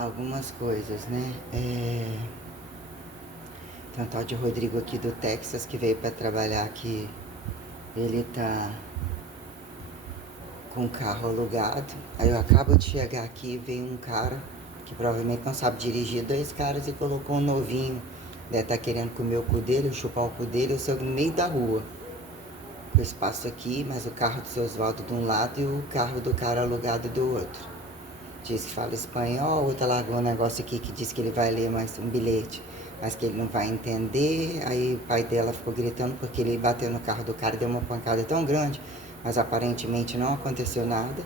algumas coisas, né? Tem um tal de Rodrigo aqui do Texas que veio para trabalhar aqui. Ele tá com o carro alugado. Aí eu acabo de chegar aqui e veio um cara que provavelmente não sabe dirigir, dois caras e colocou um novinho. Deve estar querendo comer o cu dele, chupar o cu dele, eu sou no meio da rua. O espaço aqui, mas o carro do seu Oswaldo de um lado e o carro do cara alugado do outro. Diz que fala espanhol, outra largou um negócio aqui que diz que ele vai ler mais um bilhete, mas que ele não vai entender. Aí o pai dela ficou gritando porque ele bateu no carro do cara e deu uma pancada tão grande, mas aparentemente não aconteceu nada.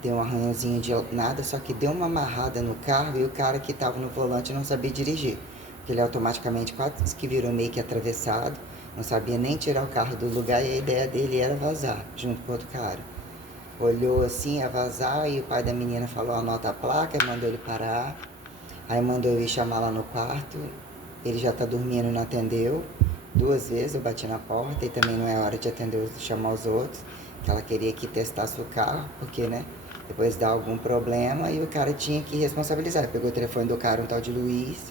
Deu um arranhãozinho de nada, só que deu uma amarrada no carro e o cara que estava no volante não sabia dirigir. Porque ele automaticamente quase que virou meio que atravessado, não sabia nem tirar o carro do lugar e a ideia dele era vazar, junto com outro cara. Olhou assim, ia vazar, e o pai da menina falou, anota a placa, mandou ele parar. Aí mandou eu ir chamar lá no quarto. Ele já tá dormindo, não atendeu. Duas vezes eu bati na porta e também não é hora de atender, chamar os outros. Que ela queria que testasse o carro, porque, né? Depois dá algum problema e o cara tinha que responsabilizar. Pegou o telefone do cara, um tal de Luiz.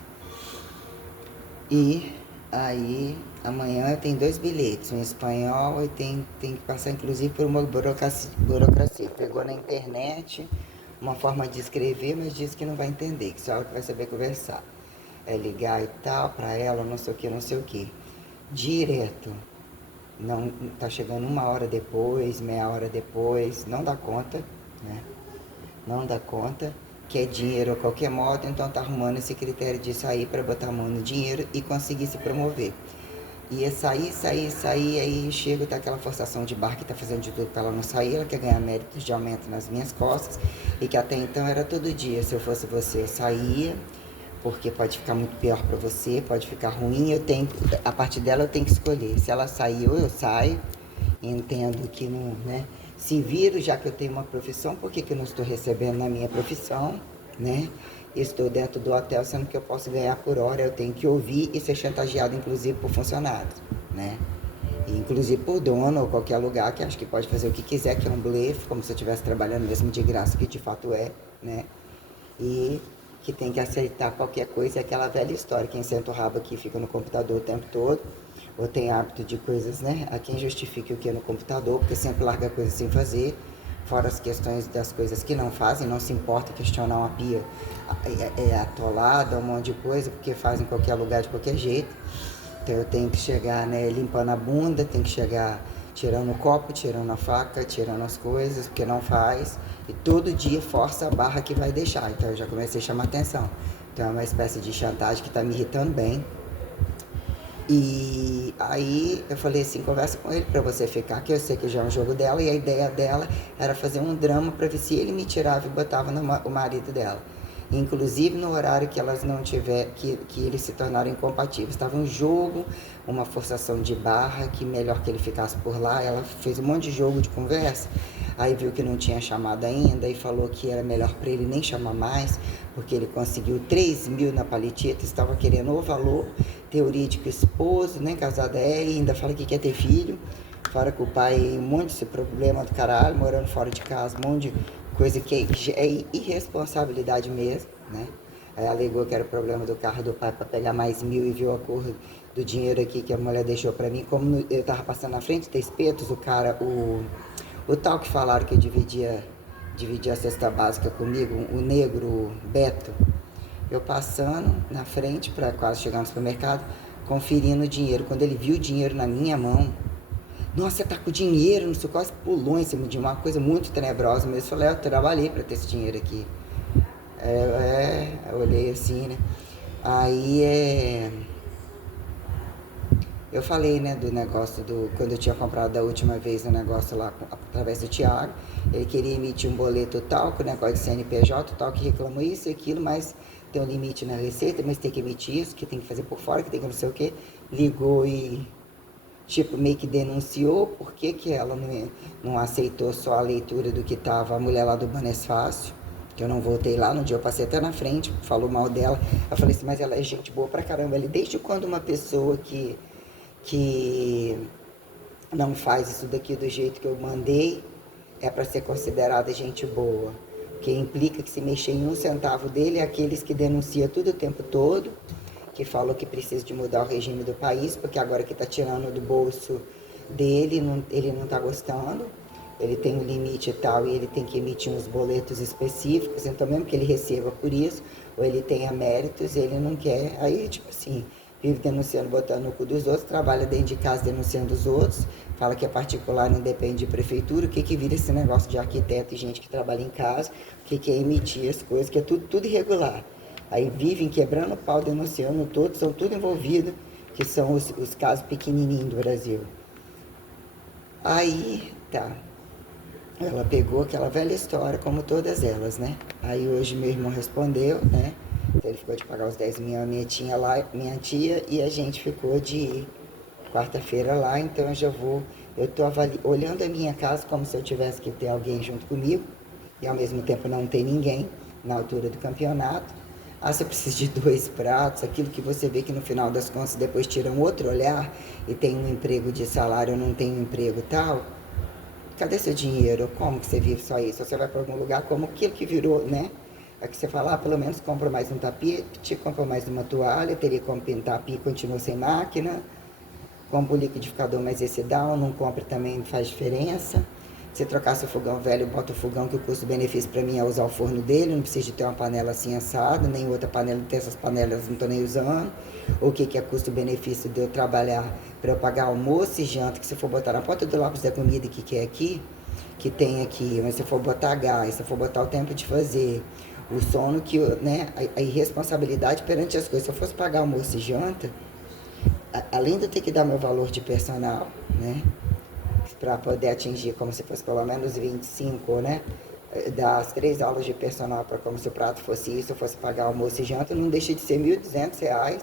E aí amanhã eu tenho dois bilhetes, um espanhol e tem que passar inclusive por uma burocracia. Pegou na internet uma forma de escrever, mas disse que não vai entender, que só ela que vai saber conversar. É ligar e tal, pra ela, não sei o que, não sei o que. Direto. Não tá chegando uma hora depois, meia hora depois, não dá conta, né? Não dá conta, quer dinheiro a qualquer modo, então tá arrumando esse critério de sair para botar a mão no dinheiro e conseguir se promover. Ia sair, aí chega, tá aquela forçação de barra que tá fazendo de tudo para ela não sair, ela quer ganhar méritos de aumento nas minhas costas, e que até então era todo dia, se eu fosse você, eu saía, porque pode ficar muito pior para você, pode ficar ruim, a partir dela eu tenho que escolher, se ela sair ou eu saio, entendo que não, né? Se viro, já que eu tenho uma profissão, por que, que eu não estou recebendo na minha profissão, né? Estou dentro do hotel, sendo que eu posso ganhar por hora, eu tenho que ouvir e ser chantageado, inclusive, por funcionários, né? E, inclusive por dono ou qualquer lugar que acho que pode fazer o que quiser, que é um blefe, como se eu estivesse trabalhando mesmo de graça, que de fato é, né? E que tem que aceitar qualquer coisa, é aquela velha história, quem senta o rabo aqui fica no computador o tempo todo, ou tem hábito de coisas, né? A quem justifique o que é no computador, porque sempre larga coisas sem fazer, fora as questões das coisas que não fazem, não se importa questionar uma pia atolada, um monte de coisa, porque faz em qualquer lugar, de qualquer jeito. Então eu tenho que chegar, né, limpando a bunda, tenho que chegar tirando o copo, tirando a faca, tirando as coisas, porque não faz. E todo dia força a barra que vai deixar. Então eu já comecei a chamar atenção. Então é uma espécie de chantagem que está me irritando bem. E aí eu falei assim, conversa com ele para você ficar, que eu sei que já é um jogo dela, e a ideia dela era fazer um drama para ver se ele me tirava e botava o marido dela. Inclusive no horário que elas não tiver, que eles se tornaram incompatíveis. Estava um jogo, uma forçação de barra, que melhor que ele ficasse por lá. Ela fez um monte de jogo de conversa, aí viu que não tinha chamado ainda e falou que era melhor para ele nem chamar mais, porque ele conseguiu 3.000 na paletita, estava querendo o valor, teoria de que o esposo, nem casada é, e ainda fala que quer ter filho, fora que o pai um monte de problema do caralho, morando fora de casa, um monte de coisa que é irresponsabilidade mesmo, né? Aí alegou que era o problema do carro do pai para pegar mais 1.000 e viu a cor do dinheiro aqui que a mulher deixou para mim. Como eu tava passando na frente, tem espetos, o cara, o tal que falaram que dividia a cesta básica comigo, o negro Beto, eu passando na frente para quase chegar no supermercado, conferindo o dinheiro. Quando ele viu o dinheiro na minha mão, nossa, você tá com dinheiro, não sei, quase pulou em cima de uma coisa muito tenebrosa mesmo. Eu falei, eu trabalhei para ter esse dinheiro aqui. Eu olhei assim, né? Aí eu falei, né, do negócio quando eu tinha comprado da última vez o negócio lá através do Thiago, ele queria emitir um boleto tal, com o negócio de CNPJ tal, que reclamou isso e aquilo, mas tem um limite na receita, mas tem que emitir isso, que tem que fazer por fora, que tem que não sei o que. Ligou e, tipo, meio que denunciou por que ela não aceitou só a leitura do que tava a mulher lá do Banes Fácil, que eu não voltei lá, no dia eu passei até na frente, falou mal dela. Eu falei assim, mas ela é gente boa pra caramba. Ele, desde quando uma pessoa que não faz isso daqui do jeito que eu mandei, é para ser considerada gente boa. porque implica que se mexer em um centavo dele é aqueles que denunciam tudo o tempo todo, que falou que precisa de mudar o regime do país, porque agora que está tirando do bolso dele, ele não está gostando, ele tem um limite e tal, e ele tem que emitir uns boletos específicos, então mesmo que ele receba por isso, ou ele tenha méritos, ele não quer, aí tipo assim, vive denunciando, botando no cu dos outros, trabalha dentro de casa denunciando os outros, fala que é particular, não depende de prefeitura, o que que vira esse negócio de arquiteto e gente que trabalha em casa, o que que é emitir as coisas, que é tudo irregular. Aí vivem quebrando o pau, denunciando todos, são tudo envolvidos, que são os casos pequenininhos do Brasil. Aí, tá, ela pegou aquela velha história, como todas elas, né? Aí hoje meu irmão respondeu, né? Então ele ficou de pagar os 10 mil a minha tia, e a gente ficou de ir quarta-feira lá, então eu já vou, eu tô olhando a minha casa como se eu tivesse que ter alguém junto comigo, e ao mesmo tempo não tem ninguém na altura do campeonato. Ah, você precisa de 2 pratos, aquilo que você vê que no final das contas depois tira um outro olhar e tem um emprego de salário, não tem um emprego tal. Cadê seu dinheiro? Como que você vive só isso? Você vai para algum lugar como aquilo que virou, né? É que você fala, ah, pelo menos compra mais um tapete, compra mais uma toalha, teria como pintar a pia e continua sem máquina, compra o liquidificador, mas esse down, não compra também, faz diferença. Se trocar seu fogão velho, bota o fogão, que o custo-benefício para mim é usar o forno dele, não precisa de ter uma panela assim assada, nem outra panela, não tem essas panelas, não estou nem usando. O que é custo-benefício de eu trabalhar para eu pagar almoço e janta, que se for botar na porta do lápis da comida que é aqui, que tem aqui, mas se for botar gás, se for botar o tempo de fazer, o sono que, né, a irresponsabilidade perante as coisas. Se eu fosse pagar almoço e janta, além de eu ter que dar meu valor de personal, né, para poder atingir como se fosse pelo menos 25, né? Das 3 aulas de personal para como se o prato fosse isso, eu fosse pagar almoço e janta, não deixa de ser R$ 1.200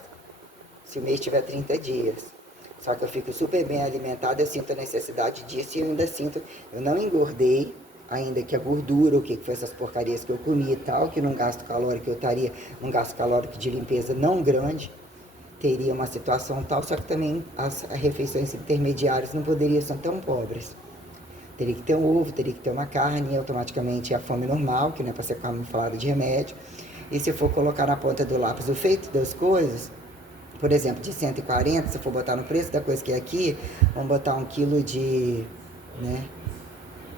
se o mês tiver 30 dias. Só que eu fico super bem alimentada, eu sinto a necessidade disso e eu ainda sinto, eu não engordei, ainda que a gordura, o que foi essas porcarias que eu comi e tal, que não gasto calórico, eu estaria num gasto calórico de limpeza não grande, teria uma situação tal, só que também as refeições intermediárias não poderiam ser tão pobres. Teria que ter um ovo, teria que ter uma carne, automaticamente a fome normal, que não é para ser camuflada de remédio. E se for colocar na ponta do lápis o feito das coisas, por exemplo, de 140, se for botar no preço da coisa que é aqui, vamos botar 1 quilo de, né,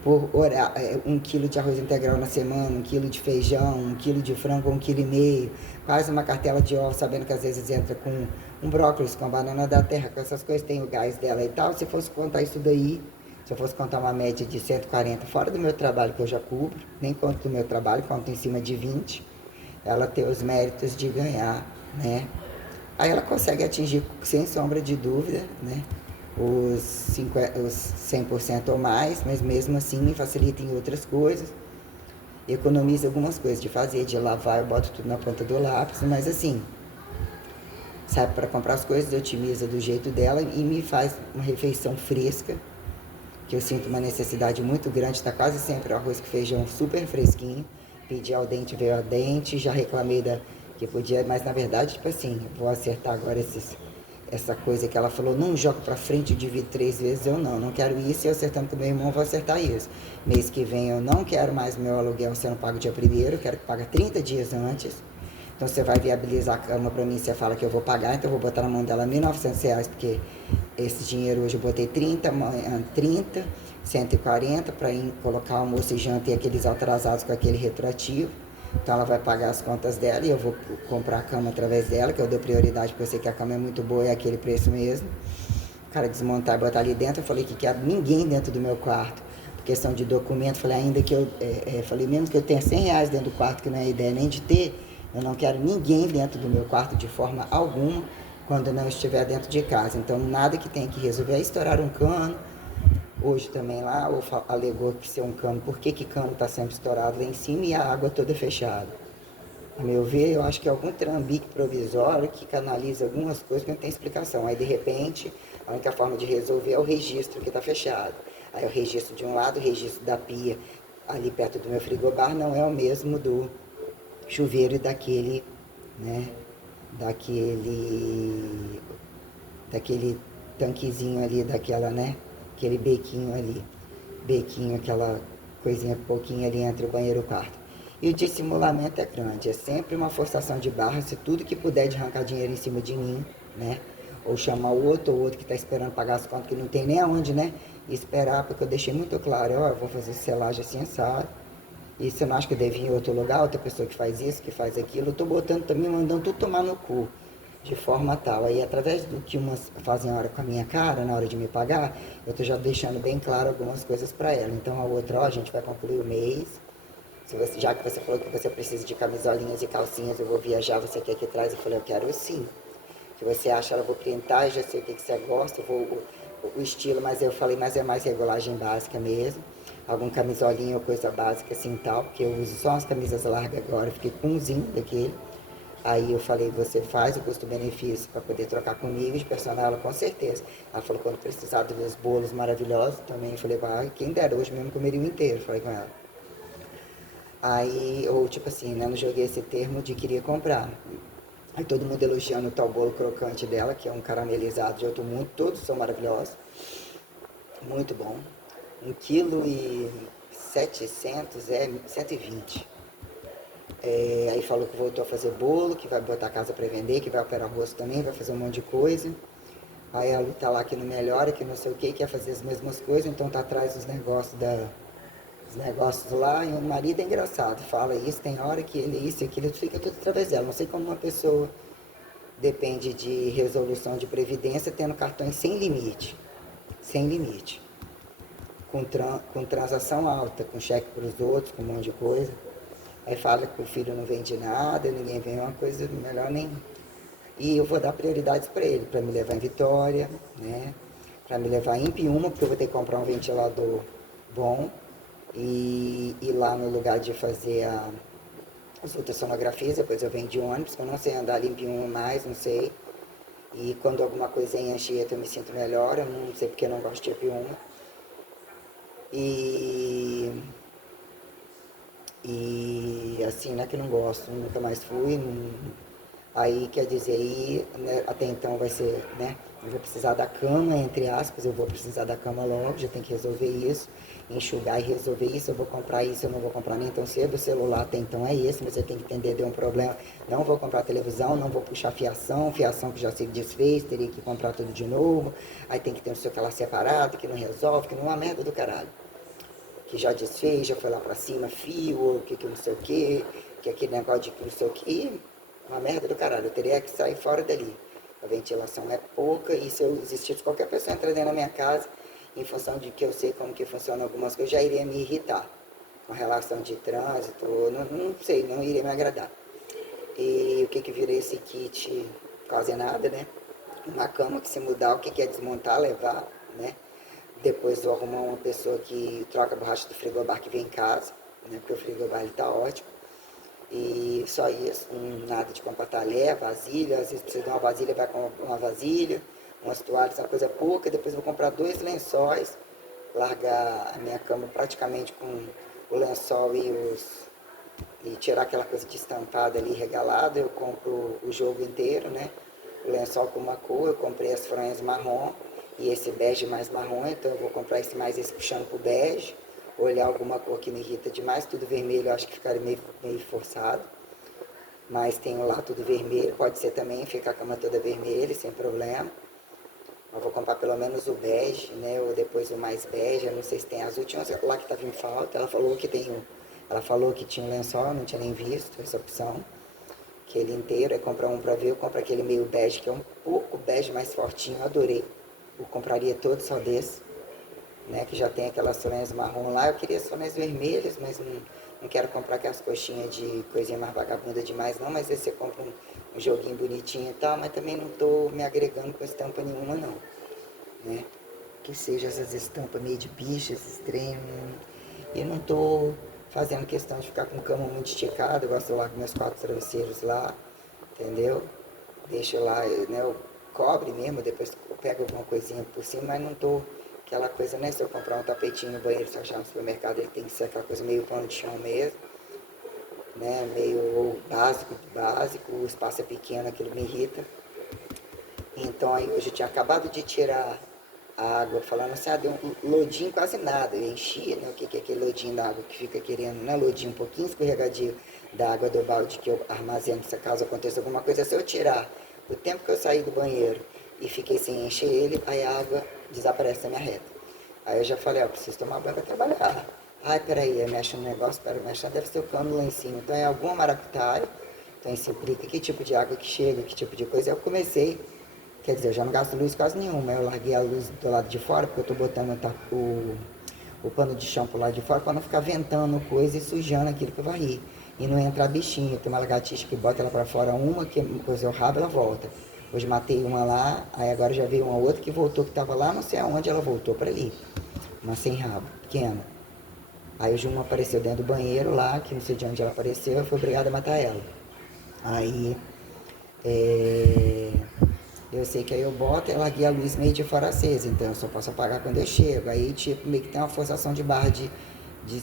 por hora, 1 quilo de arroz integral na semana, 1 quilo de feijão, 1 quilo de frango, 1,5 kg, quase uma cartela de ovos, sabendo que às vezes entra com um brócolis, com a banana da terra, com essas coisas, tem o gás dela e tal. Se fosse contar isso daí, se eu fosse contar uma média de 140, fora do meu trabalho que eu já cubro, nem conto do meu trabalho, conto em cima de 20, ela ter os méritos de ganhar, né? Aí ela consegue atingir, sem sombra de dúvida, né, os 100% ou mais, mas mesmo assim me facilita em outras coisas. Economiza algumas coisas de fazer, de lavar, eu boto tudo na ponta do lápis, mas assim, sabe, para comprar as coisas, otimiza do jeito dela e me faz uma refeição fresca, que eu sinto uma necessidade muito grande, está quase sempre o arroz com feijão super fresquinho, pedi ao dente, veio ao dente, já reclamei que podia, mas na verdade, tipo assim, vou acertar agora essa coisa que ela falou, não jogo pra frente, eu divido 3 vezes, eu não quero isso, e eu acertando com meu irmão, vou acertar isso. Mês que vem eu não quero mais meu aluguel sendo pago dia 1º, eu quero que pague 30 dias antes. Então você vai viabilizar a cama pra mim, você fala que eu vou pagar, então eu vou botar na mão dela R$ 1.900, porque esse dinheiro hoje eu botei 30, amanhã 30, 140 para colocar almoço e janta e aqueles atrasados com aquele retroativo. Então ela vai pagar as contas dela e eu vou comprar a cama através dela, que eu dou prioridade porque eu sei que a cama é muito boa e é aquele preço mesmo. O cara desmontar e botar ali dentro, eu falei que quero ninguém dentro do meu quarto. Por questão de documento, falei, ainda que falei, mesmo que eu tenha R$ 100 dentro do quarto, que não é ideia nem de ter, eu não quero ninguém dentro do meu quarto de forma alguma, quando não estiver dentro de casa. Então nada que tenha que resolver é estourar um cano. Hoje também lá, alegou que ser um cano, por que cano está sempre estourado lá em cima e a água toda fechada? A meu ver, eu acho que é algum trambique provisório que canaliza algumas coisas que não tem explicação. Aí, de repente, a única forma de resolver é o registro que está fechado. Aí o registro de um lado, o registro da pia ali perto do meu frigobar não é o mesmo do chuveiro e né, daquele tanquezinho ali, né, aquele bequinho ali, aquela coisinha pouquinho ali entre o banheiro e o quarto. E o dissimulamento é grande, é sempre uma forçação de barra, se tudo que puder de arrancar dinheiro em cima de mim, né? Ou chamar o outro, ou outro que está esperando pagar as contas, que não tem nem aonde, né? E esperar, porque eu deixei muito claro, ó, eu vou fazer selagem assim, assado. E você não acha que eu devia ir em outro lugar, outra pessoa que faz isso, que faz aquilo, eu tô botando também, mandando tudo tomar no cu. De forma tal, aí através do que umas fazem a hora com a minha cara, na hora de me pagar, eu tô já deixando bem claro algumas coisas para ela. Então a outra, ó, a gente vai concluir o mês, se você, já que você falou que você precisa de camisolinhas e calcinhas, eu vou viajar, você quer que traz? Eu falei, eu quero sim. Se você acha, eu vou printar, eu já sei o que você gosta, eu vou, o estilo, mas eu falei, mas é mais regulagem básica mesmo. Algum camisolinha ou coisa básica assim tal, porque eu uso só as camisas largas agora, fiquei com umzinho daquele. Aí eu falei, você faz o custo-benefício para poder trocar comigo, de personal, ela com certeza. Ela falou, quando precisar dos meus bolos maravilhosos, também eu falei, vai, quem dera, hoje mesmo comeria o inteiro, falei com ela. Aí, ou tipo assim, né, não joguei esse termo de queria comprar. Aí todo mundo elogiando o tal bolo crocante dela, que é um caramelizado de outro mundo, todos são maravilhosos, muito bom. 1,7 kg é 120. Aí falou que voltou a fazer bolo, que vai botar a casa para vender, que vai operar o rosto também, vai fazer um monte de coisa. Aí a Lu tá lá que não melhora, que não sei o que, quer fazer as mesmas coisas, então tá atrás dos negócios os negócios lá, e o marido é engraçado, fala isso, tem hora que ele isso e aquilo, fica tudo através dela. Não sei como uma pessoa depende de resolução de previdência tendo cartões sem limite, sem limite, com transação alta, com cheque para os outros, com um monte de coisa. Aí fala que o filho não vende nada, ninguém vende uma coisa, melhor nem. E eu vou dar prioridades para ele, para me levar em Vitória, né? Para me levar em Piúma, porque eu vou ter que comprar um ventilador bom. E ir lá no lugar de fazer as ultrassonografias, depois eu venho de ônibus, que eu não sei andar ali em Piúma mais, não sei. E quando alguma coisinha em Anchieta eu me sinto melhor, eu não sei porque eu não gosto de Piúma. E assim, não é que não gosto, nunca mais fui. Não, aí quer dizer, aí, né, até então vai ser, né? Eu vou precisar da cama, entre aspas, eu vou precisar da cama logo, já tem que resolver isso, enxugar e resolver isso, eu vou comprar isso, eu não vou comprar nem tão cedo, o celular até então é esse, mas eu tenho que entender, deu um problema, não vou comprar televisão, não vou puxar fiação que já se desfez, teria que comprar tudo de novo, aí tem que ter um sei que lá separado, que não resolve, que não é uma merda do caralho. Que já desfez, já foi lá pra cima, fio, que não sei o que aquele negócio de que não sei o que, uma merda do caralho, eu teria que sair fora dali. A ventilação é pouca e se eu existisse qualquer pessoa entrar dentro da minha casa, em função de que eu sei como que funciona algumas coisas, já iria me irritar. Com relação de trânsito, não sei, não iria me agradar. E o que vira esse kit? Quase nada, né? Uma cama que se mudar, o que é desmontar, levar, né? Depois eu arrumar uma pessoa que troca a borracha do frigobar que vem em casa, né? Porque o frigobar ele tá ótimo. E só isso, nada de comprar talher, vasilha, às vezes precisa de uma vasilha, vai com uma vasilha, umas toalhas, uma coisa pouca, depois eu vou comprar 2 lençóis, largar a minha cama praticamente com o lençol e tirar aquela coisa de estampada ali regalada, eu compro o jogo inteiro, né? O lençol com uma cor, eu comprei as franjas marrom e esse bege mais marrom, então eu vou comprar esse puxando pro bege, olhar alguma cor que me irrita demais, tudo vermelho eu acho que ficaria meio forçado, mas tenho lá tudo vermelho, pode ser também ficar a cama toda vermelha, sem problema. Eu vou comprar pelo menos o bege, né? Ou depois o mais bege, eu não sei se tem as últimas lá que estava em falta. Ela falou que tinha um lençol, eu não tinha nem visto essa opção. Que ele inteiro, é comprar um pra ver, eu compro aquele meio bege, que é um pouco bege mais fortinho, eu adorei. Eu compraria todo só desse, né? Que já tem aquelas sonhas marrom lá. Eu queria sonhas vermelhas, mas não quero comprar aquelas coxinhas de coisinha mais vagabunda demais não, mas aí você compra um joguinho bonitinho e tal, mas também não tô me agregando com estampa nenhuma não, né? Que seja essas estampas meio de bicho, esses trem. E não tô fazendo questão de ficar com cama muito esticada, eu gosto lá com meus 4 travesseiros lá, entendeu? Deixo lá, né, eu cobre mesmo, depois eu pego alguma coisinha por cima, mas não tô aquela coisa, né? Se eu comprar um tapetinho no banheiro, se eu achar no supermercado, ele tem que ser aquela coisa meio pano de chão mesmo, né? Meio básico, o espaço é pequeno, aquilo me irrita. Então aí hoje eu tinha acabado de tirar a água, falando assim, deu um lodinho quase nada, eu enchia, né, o que é aquele lodinho da água que fica querendo, né, lodinho um pouquinho escorregadio da água do balde que eu armazeno, se caso aconteça alguma coisa, se eu tirar o tempo que eu saí do banheiro e fiquei sem encher ele, aí a água desaparece da minha reta. Aí eu já falei, ó, preciso tomar banho para trabalhar. Ai, peraí, eu mexo no negócio, pera, mexer, deve ser o cano lá em cima. Então é alguma maracutaia, então isso implica que tipo de água que chega, que tipo de coisa. Eu comecei, quer dizer, eu já não gasto luz quase nenhuma, eu larguei a luz do lado de fora, porque eu tô botando o pano de chão pro lado de fora para não ficar ventando coisa e sujando aquilo que eu varri. E não entrar bichinho. Tem uma lagartixa que bota ela para fora uma, que coisa o rabo, ela volta. Hoje matei uma lá, aí agora já veio uma outra que voltou, que estava lá, não sei aonde, ela voltou para ali. Uma sem rabo, pequena. Aí hoje uma apareceu dentro do banheiro lá, que não sei de onde ela apareceu, eu fui obrigado a matar ela. Aí é, eu sei que aí eu boto e larguei a luz meio de fora acesa, então eu só posso apagar quando eu chego. Aí tipo, meio que tem uma forçação de barra de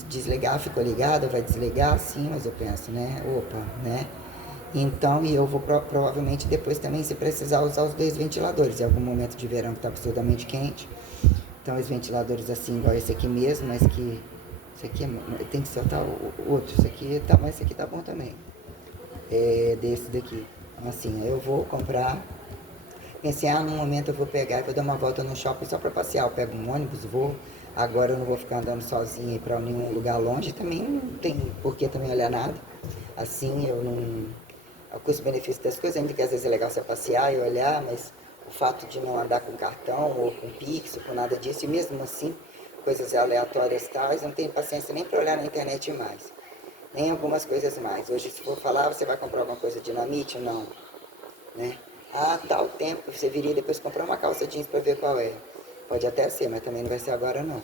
desligar, ficou ligado, vai desligar, sim, mas eu penso, né? Opa, né? Então, e eu vou provavelmente depois também, se precisar, usar os dois ventiladores. Em algum momento de verão que está absurdamente quente. Então, os ventiladores assim, igual esse aqui mesmo, mas que. Esse aqui tem que soltar o outro. Esse aqui tá, mas esse aqui tá bom também. É desse daqui. Então, assim, eu vou comprar. Pensei, no momento eu vou pegar e vou dar uma volta no shopping só para passear. Eu pego um ônibus, vou. Agora eu não vou ficar andando sozinha para nenhum lugar longe. Também não tem por que também olhar nada. Assim, eu não. O custo-benefício das coisas, ainda que às vezes é legal você passear e olhar, mas o fato de não andar com cartão ou com Pix ou com nada disso, e mesmo assim, coisas aleatórias tais, não tenho paciência nem para olhar na internet mais. Nem algumas coisas mais. Hoje, se for falar, você vai comprar alguma coisa dinamite? Não. Né? Tal tempo, você viria depois comprar uma calça jeans para ver qual é. Pode até ser, mas também não vai ser agora não.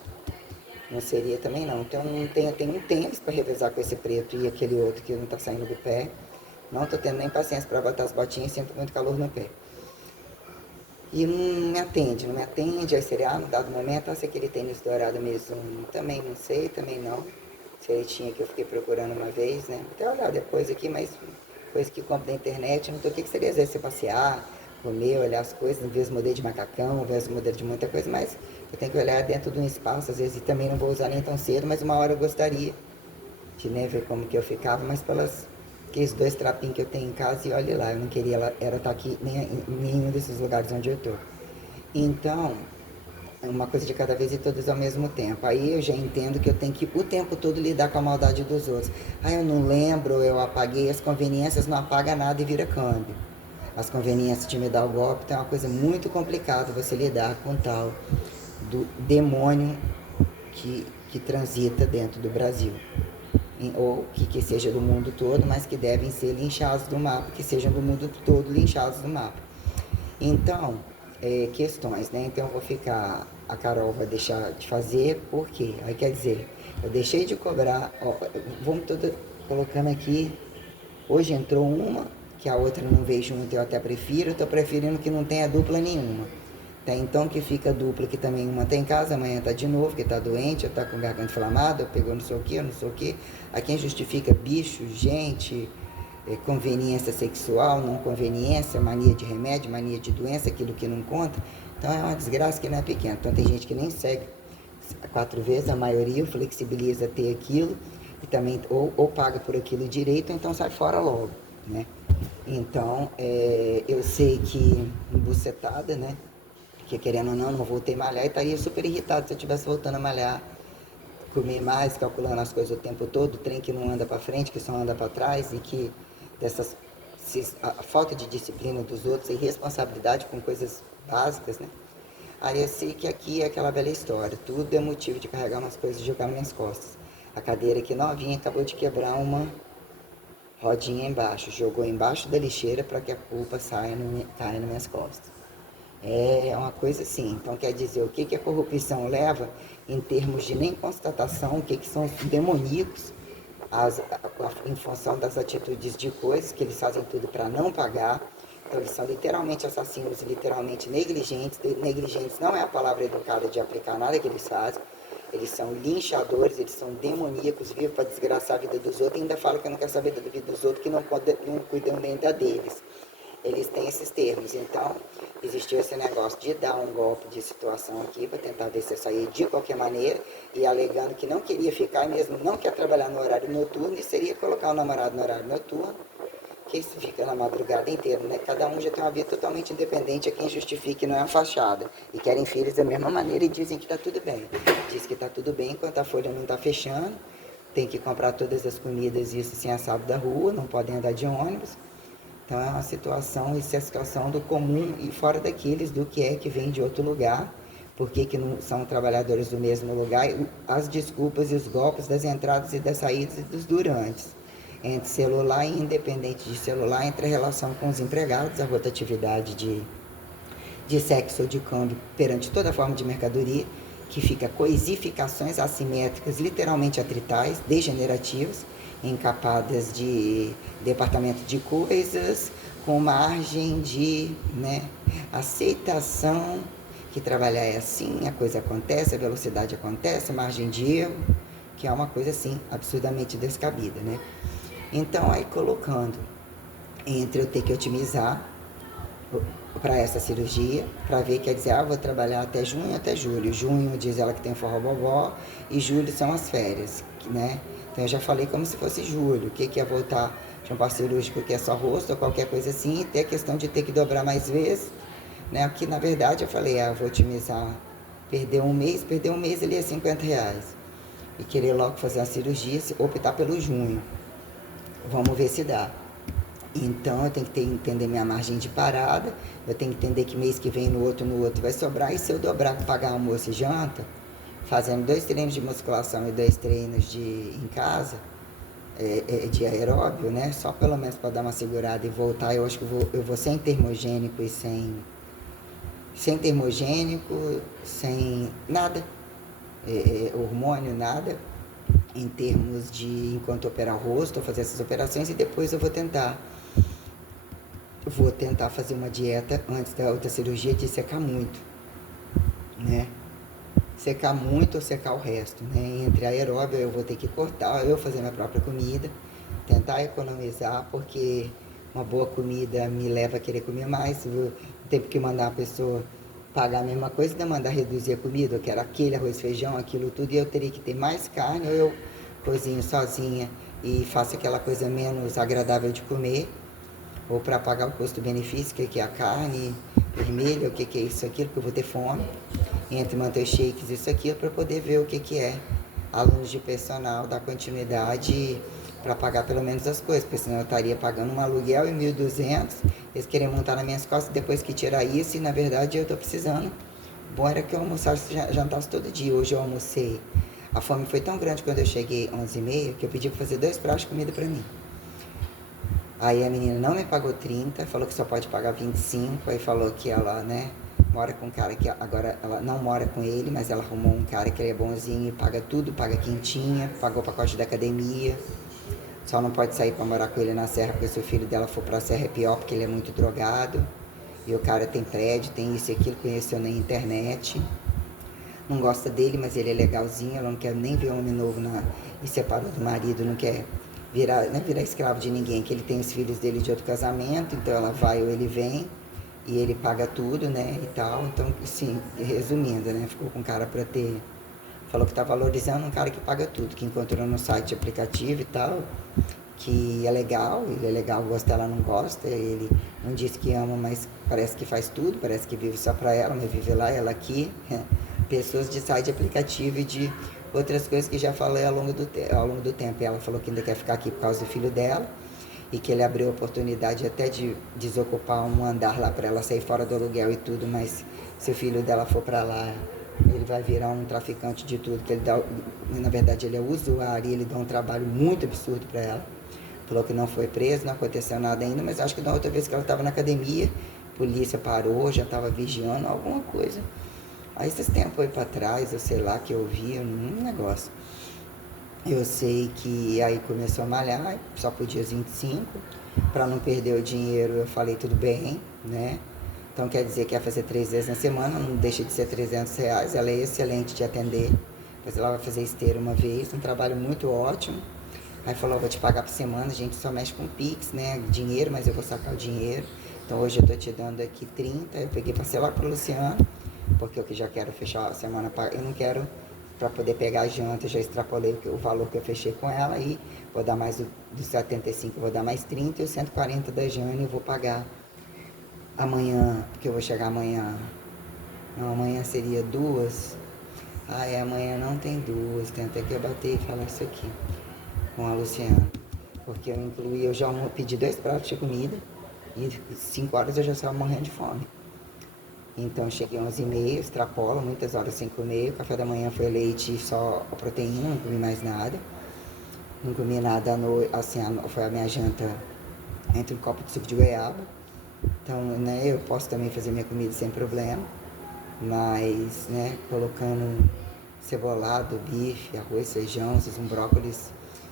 Não seria também não. Então tem um tênis para revezar com esse preto e aquele outro que não está saindo do pé. Não estou tendo nem paciência para botar as botinhas, sinto muito calor no pé. E não me atende, não me atende. Aí seria, no dado momento, se aquele tênis dourado mesmo, também não sei, também não. Se ele tinha que eu fiquei procurando uma vez, né? Até olhar depois aqui, mas coisa que compro na internet, não tô o que seria às vezes você passear, comer, olhar as coisas, às vezes modelo de macacão, às vezes modelo de muita coisa, mas eu tenho que olhar dentro de um espaço, às vezes e também não vou usar nem tão cedo, mas uma hora eu gostaria de né, ver como que eu ficava, mas pelas aqueles dois trapinhos que eu tenho em casa e olhe lá, eu não queria ela, era estar aqui nem, em nenhum desses lugares onde eu estou. Então, é uma coisa de cada vez e todas ao mesmo tempo. Aí eu já entendo que eu tenho que o tempo todo lidar com a maldade dos outros. Eu não lembro, eu apaguei as conveniências, não apaga nada e vira câmbio. As conveniências de me dar o golpe, então é uma coisa muito complicada você lidar com tal do demônio que transita dentro do Brasil. Ou que seja do mundo todo, mas que devem ser linchados do mapa, que sejam do mundo todo linchados do mapa. Então, questões, né? Então eu vou ficar, a Carol vai deixar de fazer, por quê? Aí quer dizer, eu deixei de cobrar, ó, vamos toda colocando aqui, hoje entrou uma, que a outra não veio junto, eu até prefiro, eu tô preferindo que não tenha dupla nenhuma. Tá, então que fica dupla, que também uma tá em casa, amanhã tá de novo, que tá doente, ou tá com garganta inflamada, ou pegou não sei o que, não sei o que. A quem justifica bicho, gente, conveniência sexual, não conveniência, mania de remédio, mania de doença, aquilo que não conta. Então é uma desgraça que não é pequena. Então tem gente que nem segue 4 vezes, a maioria flexibiliza ter aquilo, e também ou paga por aquilo direito, ou então sai fora logo, né? Então, eu sei que embucetada, né? Porque querendo ou não, não voltei a malhar e estaria super irritado se eu estivesse voltando a malhar, comer mais, calculando as coisas o tempo todo, o trem que não anda para frente, que só anda para trás e que a falta de disciplina dos outros e responsabilidade com coisas básicas, né? Aí eu sei que aqui é aquela velha história, tudo é motivo de carregar umas coisas e jogar nas minhas costas. A cadeira aqui novinha acabou de quebrar uma rodinha embaixo, jogou embaixo da lixeira para que a culpa caia nas minhas costas. É uma coisa assim, então quer dizer, o que a corrupção leva em termos de nem constatação, o que são os demoníacos, em função das atitudes de coisas, que eles fazem tudo para não pagar, então eles são literalmente assassinos, literalmente negligentes, negligentes não é a palavra educada de aplicar nada que eles fazem, eles são linchadores, eles são demoníacos, vivem para desgraçar a vida dos outros, e ainda falam que não quer saber da vida dos outros, que não cuidam nem da deles. eles têm esses termos. Então, existiu esse negócio de dar um golpe de situação aqui para tentar ver se eu saía de qualquer maneira, e alegando que não queria ficar, mesmo não quer trabalhar no horário noturno, e seria colocar o namorado no horário noturno, que isso fica na madrugada inteira, né? Cada um já tem uma vida totalmente independente, é quem justifica e não é a fachada. E querem filhos da mesma maneira e dizem que está tudo bem. Diz que está tudo bem enquanto a folha não está fechando, tem que comprar todas as comidas, isso sem assado da rua, não podem andar de ônibus. Então é uma situação, isso é a situação do comum e fora daqueles do que é que vem de outro lugar, porque que não são trabalhadores do mesmo lugar, as desculpas e os golpes das entradas e das saídas e dos durantes. Entre celular e independente de celular, entre a relação com os empregados, a rotatividade de sexo ou de câmbio perante toda forma de mercadoria, que fica coisificações assimétricas, literalmente atritais, degenerativas, encapadas de departamento de coisas, com margem de aceitação, que trabalhar é assim, a coisa acontece, a velocidade acontece, a margem de erro, que é uma coisa assim absurdamente descabida, né? Então, aí colocando entre eu ter que otimizar para essa cirurgia, para ver, quer dizer, vou trabalhar até junho, até julho. Junho diz ela que tem forró bobó e julho são as férias, né? Então eu já falei como se fosse julho, o que é voltar de um parto cirúrgico que é só rosto ou qualquer coisa assim, e ter a questão de ter que dobrar mais vezes, né? Aqui na verdade eu falei, vou otimizar, perder um mês ali é R$50. E querer logo fazer uma cirurgia, optar pelo junho. Vamos ver se dá. Então eu tenho que entender minha margem de parada, eu tenho que entender que mês que vem no outro vai sobrar, e se eu dobrar para pagar almoço e janta, fazendo 2 treinos de musculação e 2 treinos em casa, de aeróbio, né? Só pelo menos para dar uma segurada e voltar, eu acho que eu vou sem termogênico e sem termogênico, sem nada, hormônio, nada, em termos de enquanto operar o rosto, fazer essas operações, e depois eu vou tentar fazer uma dieta antes da outra cirurgia de secar muito, né? Secar muito ou secar o resto, né? Entre aeróbio eu vou ter que cortar, eu fazer minha própria comida, tentar economizar, porque uma boa comida me leva a querer comer mais. Eu tenho que mandar a pessoa pagar a mesma coisa, ainda mandar reduzir a comida, eu quero aquele arroz, feijão, aquilo tudo, e eu teria que ter mais carne, ou eu cozinho sozinha e faço aquela coisa menos agradável de comer, ou para pagar o custo-benefício, o que é a carne vermelha, o que é isso, aquilo, que eu vou ter fome, entre manter shakes, isso, aquilo, para poder ver o que é alunos de personal, dar continuidade para pagar pelo menos as coisas, porque senão eu estaria pagando um aluguel e 1.200, eles querem montar nas minhas costas, depois que tirar isso, e na verdade eu estou precisando. Bom era que eu almoçasse, jantasse todo dia. Hoje eu almocei, a fome foi tão grande quando eu cheguei 11h30, que eu pedi para fazer 2 pratos de comida para mim. Aí a menina não me pagou 30, falou que só pode pagar 25, aí falou que ela, mora com um cara que agora ela não mora com ele, mas ela arrumou um cara que ele é bonzinho e paga tudo, paga quentinha, pagou o pacote da academia, só não pode sair para morar com ele na Serra, porque se o filho dela for para a Serra é pior, porque ele é muito drogado, e o cara tem prédio, tem isso e aquilo, conheceu na internet, não gosta dele, mas ele é legalzinho, ela não quer nem ver homem novo e separou do marido, não quer virar escravo de ninguém, que ele tem os filhos dele de outro casamento, então ela vai ou ele vem, e ele paga tudo, né, e tal. Então, sim, resumindo, né, ficou com cara para ter, falou que tá valorizando um cara que paga tudo, que encontrou no site aplicativo e tal, que é legal, ele é legal, gosta dela, não gosta, ele não diz que ama, mas parece que faz tudo, parece que vive só para ela, mas vive lá, ela aqui, pessoas de site aplicativo e de outras coisas que já falei ao longo do tempo. E ela falou que ainda quer ficar aqui por causa do filho dela, e que ele abriu a oportunidade até de desocupar um andar lá para ela sair fora do aluguel e tudo, mas se o filho dela for para lá, ele vai virar um traficante de tudo, que ele dá, na verdade ele é usuário, e ele dá um trabalho muito absurdo para ela. Falou que não foi preso, não aconteceu nada ainda, mas acho que da outra vez que ela estava na academia, a polícia parou, já estava vigiando alguma coisa. Aí esses tempos aí para trás, eu sei lá, que eu vi um negócio. Eu sei que aí começou a malhar, só podia os 25, para não perder o dinheiro, eu falei tudo bem, né? Então quer dizer que ia fazer 3 vezes na semana, não deixa de ser R$300, ela é excelente de atender. Depois ela vai fazer esteira uma vez, um trabalho muito ótimo. Aí falou, vou te pagar por semana, a gente só mexe com Pix, né? Dinheiro, mas eu vou sacar o dinheiro. Então hoje eu tô te dando aqui 30, eu peguei passei lá pro Luciano, porque eu que já quero fechar a semana, eu não quero para poder pegar a janta, já extrapolei o valor que eu fechei com ela e vou dar mais dos 75, vou dar mais 30 e os 140 da Jane eu vou pagar amanhã, porque eu vou chegar amanhã. Não, amanhã seria 2. Ai, amanhã não tem 2, tem até que eu bater e falar isso aqui com a Luciana. Porque eu incluí, eu já pedi 2 pratos de comida e 5 horas eu já estava morrendo de fome. Então cheguei 11h30, extrapola, muitas horas sem comer. O café da manhã foi leite e só a proteína, não comi mais nada. Não comi nada à noite, assim, foi a minha janta entre um copo de suco de goiaba. Então, né, eu posso também fazer minha comida sem problema. Mas, né, colocando cebolado, bife, arroz, feijão, às vezes um brócolis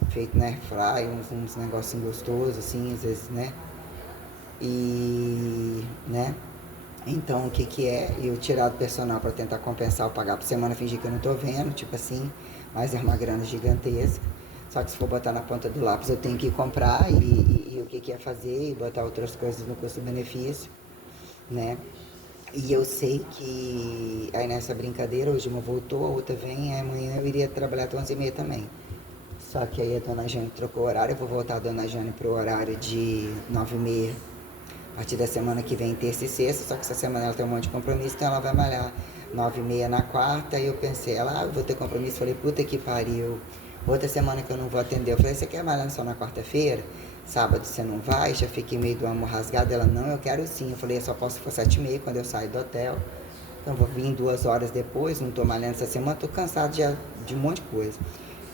feito na airfry, uns negocinhos gostosos, assim, às vezes, né? E, né? Então, o que que é? Eu tirar do personal para tentar compensar, eu pagar por semana, fingir que eu não tô vendo, tipo assim, mas é uma grana gigantesca. Só que se for botar na ponta do lápis, eu tenho que comprar e o que que é fazer e botar outras coisas no custo-benefício, né? E eu sei que aí nessa brincadeira, hoje uma voltou, a outra vem, aí amanhã eu iria trabalhar até 11h30 também. Só que aí a dona Jane trocou o horário, eu vou voltar a dona Jane pro horário de 9h30 a partir da semana que vem, terça e sexta, só que essa semana ela tem um monte de compromisso, então ela vai malhar 9h30 na quarta, e eu pensei, eu vou ter compromisso, falei, puta que pariu, outra semana que eu não vou atender, eu falei, você quer malhar só na quarta-feira? Sábado você não vai? Já fiquei meio do amor rasgado, ela, não, eu quero sim, eu falei, eu só posso se for 7h30 quando eu saio do hotel, então vou vir 2 horas depois, não tô malhando essa semana, tô cansado de um monte de coisa.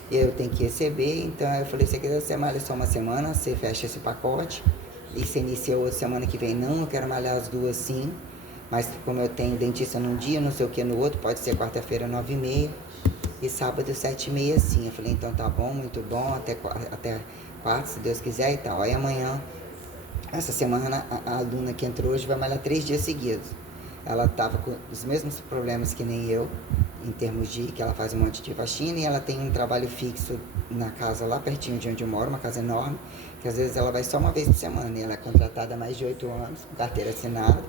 E eu tenho que receber, então eu falei, se quiser você malha só uma semana, você fecha esse pacote, e você inicia outra semana que vem, não, eu quero malhar as duas sim, mas como eu tenho dentista num dia, não sei o que no outro, pode ser quarta-feira 9h30 e sábado 7h30 sim. Eu falei, então tá bom, muito bom, até quarta, se Deus quiser e tal. Aí amanhã, essa semana, a aluna que entrou hoje vai malhar 3 dias seguidos. Ela estava com os mesmos problemas que nem eu, em termos de que ela faz um monte de faxina e ela tem um trabalho fixo na casa lá pertinho de onde eu moro, uma casa enorme, que às vezes ela vai só uma vez por semana. E ela é contratada há mais de 8 anos, com carteira assinada.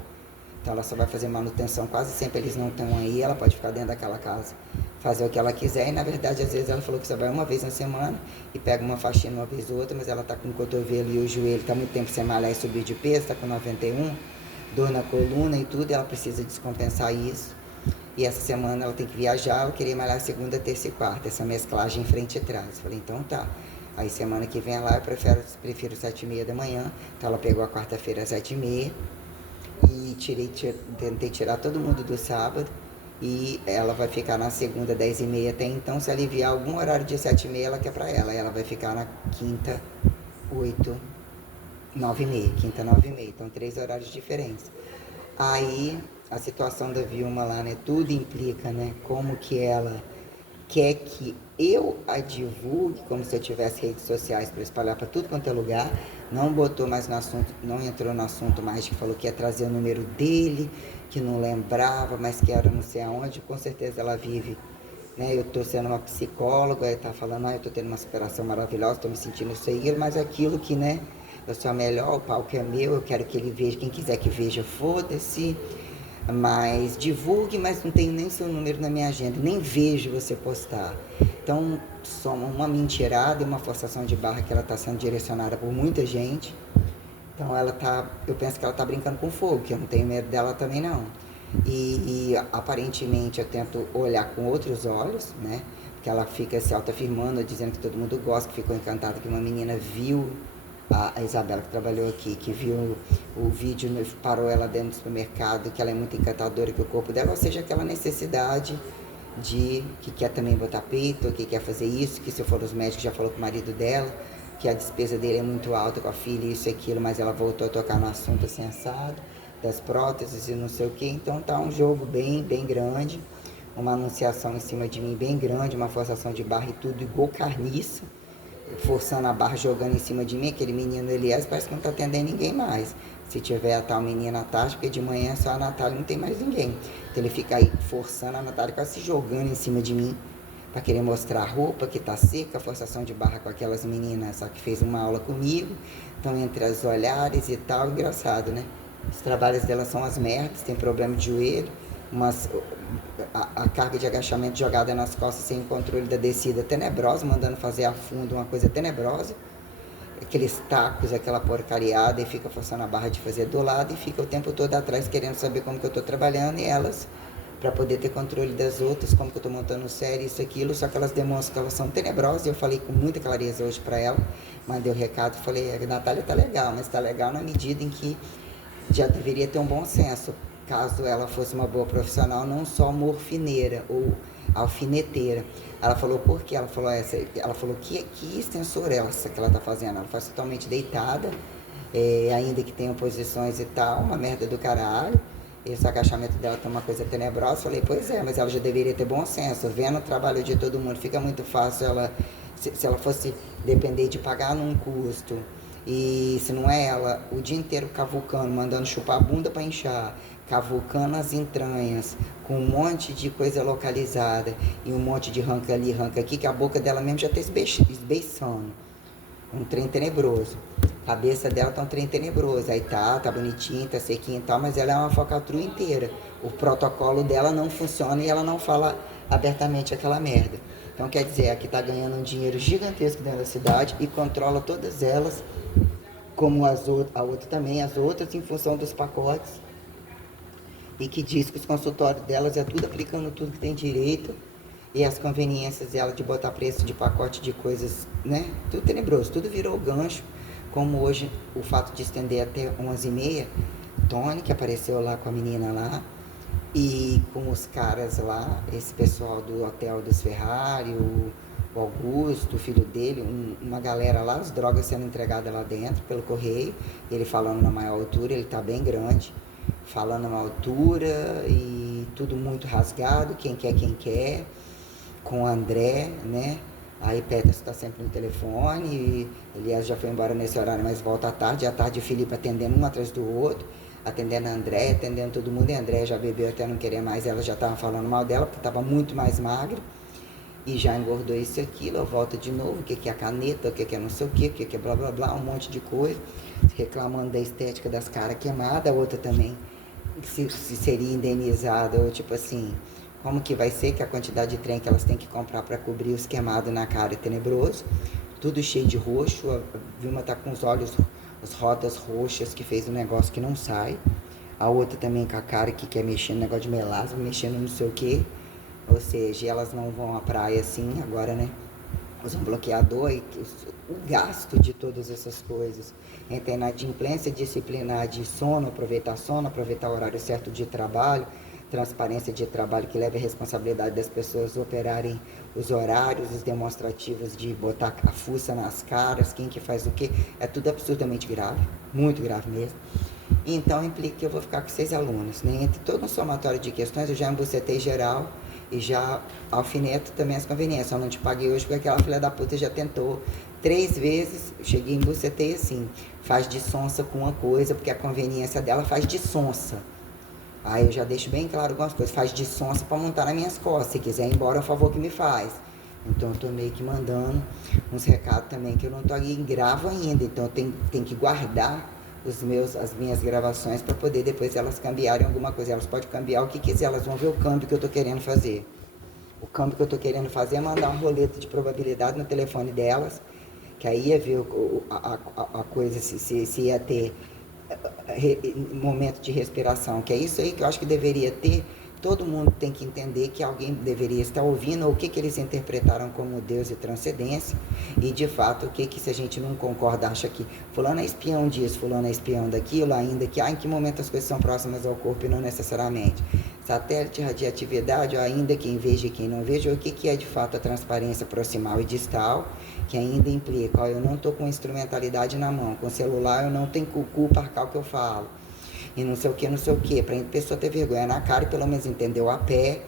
Então ela só vai fazer manutenção, quase sempre eles não estão aí, ela pode ficar dentro daquela casa, fazer o que ela quiser. E na verdade, às vezes ela falou que só vai uma vez na semana e pega uma faxina uma vez ou outra, mas ela tá com o cotovelo e o joelho, tá muito tempo sem malhar e subir de peso, tá com 91, dor na coluna e tudo, e ela precisa descompensar isso. E essa semana ela tem que viajar, ela queria malhar segunda, terça e quarta, essa mesclagem frente e trás. Falei, então tá. Aí semana que vem lá eu prefiro 7h30 da manhã. Então ela pegou a quarta-feira às 7h30 e tentei tirar todo mundo do sábado. E ela vai ficar na segunda, 10h30 até então. Se aliviar algum horário de 7h30, ela quer pra ela. E ela vai ficar na quinta, 8, 9h30. Quinta, 9h30. Então 3 horários diferentes. Aí a situação da Vilma lá, né? Tudo implica, né? Como que ela quer que eu a divulgue, como se eu tivesse redes sociais para espalhar para tudo quanto é lugar. Não botou mais no assunto, não entrou no assunto mais, que falou que ia trazer o número dele, que não lembrava, mas que era não sei aonde. Com certeza ela vive, né? Eu tô sendo uma psicóloga, aí tá falando, eu tô tendo uma superação maravilhosa, tô me sentindo isso aí, mas aquilo que, né? Eu sou a melhor, o palco é meu, eu quero que ele veja, quem quiser que veja, foda-se. Mas divulgue, mas não tenho nem seu número na minha agenda, nem vejo você postar. Então, soma uma mentirada e uma forçação de barra que ela está sendo direcionada por muita gente. Então, eu penso que ela está brincando com fogo, que eu não tenho medo dela também não. E aparentemente eu tento olhar com outros olhos, né? Porque ela fica se autoafirmando, dizendo que todo mundo gosta, que ficou encantada que uma menina viu a Isabela que trabalhou aqui, que viu o vídeo, parou ela dentro do supermercado, que ela é muito encantadora, que o corpo dela, ou seja, aquela necessidade de que quer também botar peito, que quer fazer isso, que se eu for os médicos já falou com o marido dela, que a despesa dele é muito alta com a filha, isso e aquilo, mas ela voltou a tocar no assunto assim assado, das próteses e não sei o que, então tá um jogo bem, bem grande, uma anunciação em cima de mim bem grande, uma forçação de barra e tudo igual carniça, forçando a barra, jogando em cima de mim, aquele menino Elias parece que não tá atendendo ninguém mais. Se tiver a tal menina Natália, porque de manhã só a Natália, não tem mais ninguém. Então ele fica aí forçando a Natália, quase se jogando em cima de mim, para querer mostrar a roupa que tá seca, forçação de barra com aquelas meninas, só que fez uma aula comigo, então entre os olhares e tal, engraçado, né? Os trabalhos dela são as merdas, tem problema de joelho, a carga de agachamento jogada nas costas sem o controle da descida tenebrosa, mandando fazer a fundo uma coisa tenebrosa, aqueles tacos, aquela porcariada, e fica forçando a barra de fazer do lado e fica o tempo todo atrás querendo saber como que eu tô trabalhando, e elas, para poder ter controle das outras, como que eu tô montando série, isso, aquilo, só que elas demonstram que elas são tenebrosas, e eu falei com muita clareza hoje para ela, mandei o recado, falei, a Natália tá legal, mas tá legal na medida em que já deveria ter um bom senso, caso ela fosse uma boa profissional, não só morfineira ou alfineteira. Ela falou, por quê? Ela falou que extensor é essa que ela tá fazendo? Ela faz totalmente deitada, ainda que tenha posições e tal, uma merda do caralho. Esse agachamento dela tá uma coisa tenebrosa. Falei, pois é, mas ela já deveria ter bom senso. Vendo o trabalho de todo mundo, fica muito fácil ela, se ela fosse depender de pagar num custo, e se não é ela, o dia inteiro cavucando, mandando chupar a bunda para inchar, cavucando as entranhas, com um monte de coisa localizada, e um monte de ranca ali, ranca aqui, que a boca dela mesmo já está esbeiçando. Um trem tenebroso. A cabeça dela tá um trem tenebroso. Aí tá bonitinha, tá sequinha e tal, mas ela é uma falcatrua inteira. O protocolo dela não funciona e ela não fala abertamente aquela merda. Então quer dizer, aqui tá ganhando um dinheiro gigantesco dentro da cidade e controla todas elas, como a outra também, as outras em função dos pacotes. E que diz que os consultórios delas é tudo aplicando tudo que tem direito. E as conveniências dela de botar preço de pacote de coisas, né? Tudo tenebroso, tudo virou gancho. Como hoje o fato de estender até 11h30, Tony, que apareceu lá com a menina lá, e com os caras lá, esse pessoal do hotel dos Ferrari, o Augusto, o filho dele, uma galera lá, as drogas sendo entregadas lá dentro pelo correio, ele falando na maior altura, ele tá bem grande, falando na altura e tudo muito rasgado, quem quer, com o André, né? Aí Peters está sempre no telefone, e Elias já foi embora nesse horário, mas volta à tarde. À tarde o Felipe atendendo um atrás do outro, atendendo a André, atendendo todo mundo, e a André já bebeu até não querer mais, ela já estava falando mal dela, porque estava muito mais magra, e já engordou isso e aquilo, volta de novo, o que é caneta, o que é não sei o que é blá blá blá, um monte de coisa, reclamando da estética das caras queimadas, a outra também, se seria indenizada, ou tipo assim, como que vai ser que a quantidade de trem que elas têm que comprar para cobrir os queimados na cara é tenebroso, tudo cheio de roxo, a Vilma tá com os olhos, as rodas roxas, que fez um negócio que não sai, a outra também com a cara que quer mexer no negócio de melasma, mexendo não sei o que, ou seja, elas não vão à praia assim agora, né? Usam bloqueador e o gasto de todas essas coisas, entre a inadimplência disciplinar de sono, aproveitar o horário certo de trabalho, transparência de trabalho que leva a responsabilidade das pessoas operarem os horários, os demonstrativos de botar a fuça nas caras, quem que faz o quê, é tudo absurdamente grave, muito grave mesmo. Então implica que eu vou ficar com 6 alunos, né? Entre todo um somatório de questões, eu já embucetei geral e já alfineto também as conveniências. Eu não te paguei hoje porque aquela filha da puta já tentou 3 vezes, eu cheguei e embucetei assim, faz de sonsa com uma coisa, porque a conveniência dela faz de sonsa. Aí eu já deixo bem claro algumas coisas, faz de sonsa para montar nas minhas costas, se quiser ir embora é um favor que me faz. Então eu tô meio que mandando uns recados também que eu não tô aí em gravo ainda, então eu tenho que guardar as minhas gravações para poder depois elas cambiarem alguma coisa. Elas podem cambiar o que quiser, elas vão ver o câmbio que eu tô querendo fazer. O câmbio que eu tô querendo fazer é mandar um roleto de probabilidade no telefone delas, que aí ia ver a coisa se ia ter momento de respiração, que é isso aí que eu acho que deveria ter. Todo mundo tem que entender que alguém deveria estar ouvindo o que eles interpretaram como Deus e transcendência, e de fato o que se a gente não concorda, acha que fulano é espião disso, fulano é espião daquilo, ainda que em que momento as coisas são próximas ao corpo e não necessariamente. Satélite, radioatividade, ainda quem veja e quem não veja, o que é de fato a transparência proximal e distal, que ainda implica, eu não estou com instrumentalidade na mão, com celular eu não tenho cucu para o que eu falo, e não sei o que, para a pessoa ter vergonha na cara e pelo menos entender a pé,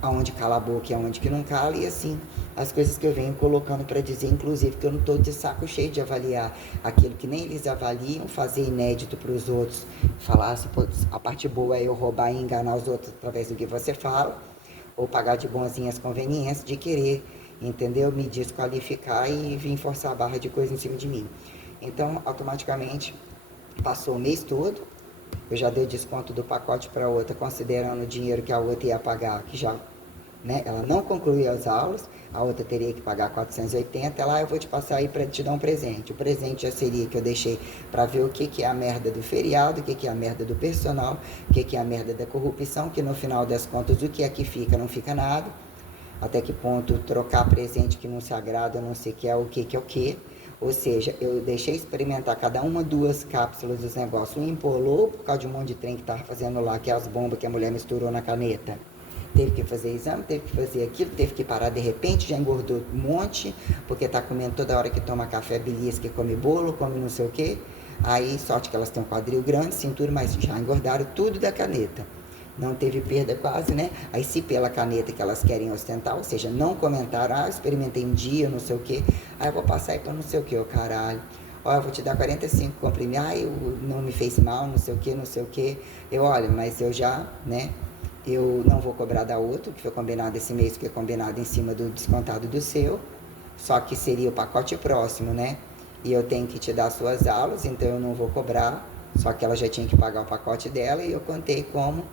aonde cala a boca e aonde que não cala, e assim, as coisas que eu venho colocando para dizer, inclusive, que eu não estou de saco cheio de avaliar aquilo que nem eles avaliam, fazer inédito para os outros, falar, a parte boa é eu roubar e enganar os outros através do que você fala, ou pagar de bonzinhas conveniências de querer, entendeu? Me desqualificar e vir forçar a barra de coisa em cima de mim. Então, automaticamente, passou o mês todo, eu já dei desconto do pacote para a outra, considerando o dinheiro que a outra ia pagar, que já, né, ela não concluiu as aulas, a outra teria que pagar 480, ela, eu vou te passar aí para te dar um presente. O presente já seria que eu deixei para ver o que é a merda do feriado, o que é a merda do personal, o que é a merda da corrupção, que no final das contas o que é que fica, não fica nada. Até que ponto trocar presente que não se agrada, não sei o que é o que é o que. Ou seja, eu deixei experimentar cada uma, 2 cápsulas dos negócios. Um empolou por causa de um monte de trem que tava fazendo lá, que é as bombas que a mulher misturou na caneta. Teve que fazer exame, teve que fazer aquilo, teve que parar de repente, já engordou um monte, porque tá comendo toda hora que toma café, belisca, que come bolo, come não sei o que. Aí, sorte que elas têm um quadril grande, cintura, mas já engordaram tudo da caneta. Não teve perda quase, né? Aí se pela caneta que elas querem ostentar, ou seja, não comentaram, experimentei um dia, não sei o quê, aí eu vou passar aí pra não sei o quê, ô caralho. Ó, eu vou te dar 45 comprimidos, não me fez mal, não sei o quê, não sei o quê. Eu, olha, mas eu já, né? Eu não vou cobrar da outra, que foi combinado esse mês, que é combinado em cima do descontado do seu, só que seria o pacote próximo, né? E eu tenho que te dar suas aulas, então eu não vou cobrar, só que ela já tinha que pagar o pacote dela e eu contei como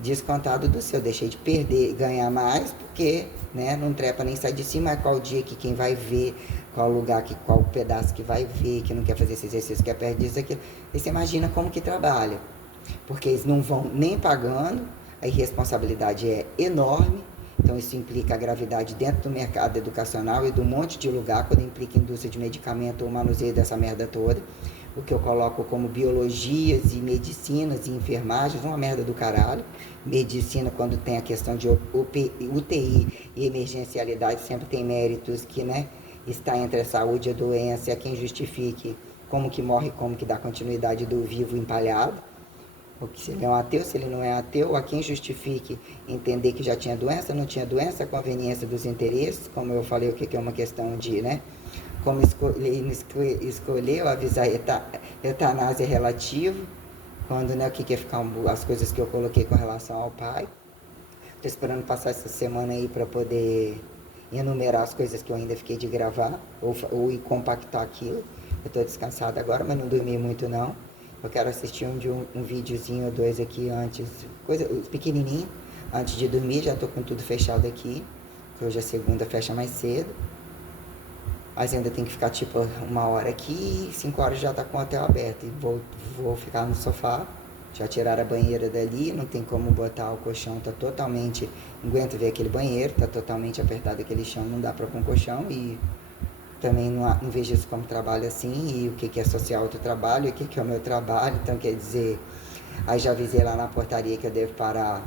descontado do seu. Deixei de perder, ganhar mais, porque, né, não trepa nem sai de cima, mas qual dia que quem vai ver, qual lugar, qual pedaço que vai ver, que não quer fazer esse exercício, quer perder isso, aquilo. E você imagina como que trabalha. Porque eles não vão nem pagando, a irresponsabilidade é enorme, então isso implica a gravidade dentro do mercado educacional e de um monte de lugar, quando implica indústria de medicamento ou manuseio dessa merda toda. O que eu coloco como biologias e medicinas e enfermagens, uma merda do caralho. Medicina, quando tem a questão de UTI e emergencialidade, sempre tem méritos que, né, está entre a saúde e a doença, é quem justifique como que morre, como que dá continuidade do vivo empalhado. Porque se ele é um ateu, se ele não é ateu, a quem justifique entender que já tinha doença, não tinha doença, a conveniência dos interesses, como eu falei, o que é uma questão de, né? Como escolher ou avisar eutanásia relativo, quando, né, o que é ficar as coisas que eu coloquei com relação ao pai. Estou esperando passar essa semana aí para poder enumerar as coisas que eu ainda fiquei de gravar, ou compactar aquilo. Eu estou descansada agora, mas não dormi muito não. Eu quero assistir um videozinho ou 2 aqui antes, coisa pequenininho, antes de dormir. Já estou com tudo fechado aqui, que hoje é segunda, fecha mais cedo. Mas ainda tem que ficar tipo 1 hora aqui e 5 horas já está com o hotel aberto. E vou ficar no sofá, já tiraram a banheira dali, não tem como botar o colchão, tá totalmente, não aguento ver aquele banheiro, tá totalmente apertado aquele chão, não dá para pôr um colchão e também não vejo isso como trabalho assim, e o que é associar outro trabalho, e o que é o meu trabalho, então quer dizer, aí já avisei lá na portaria que eu devo parar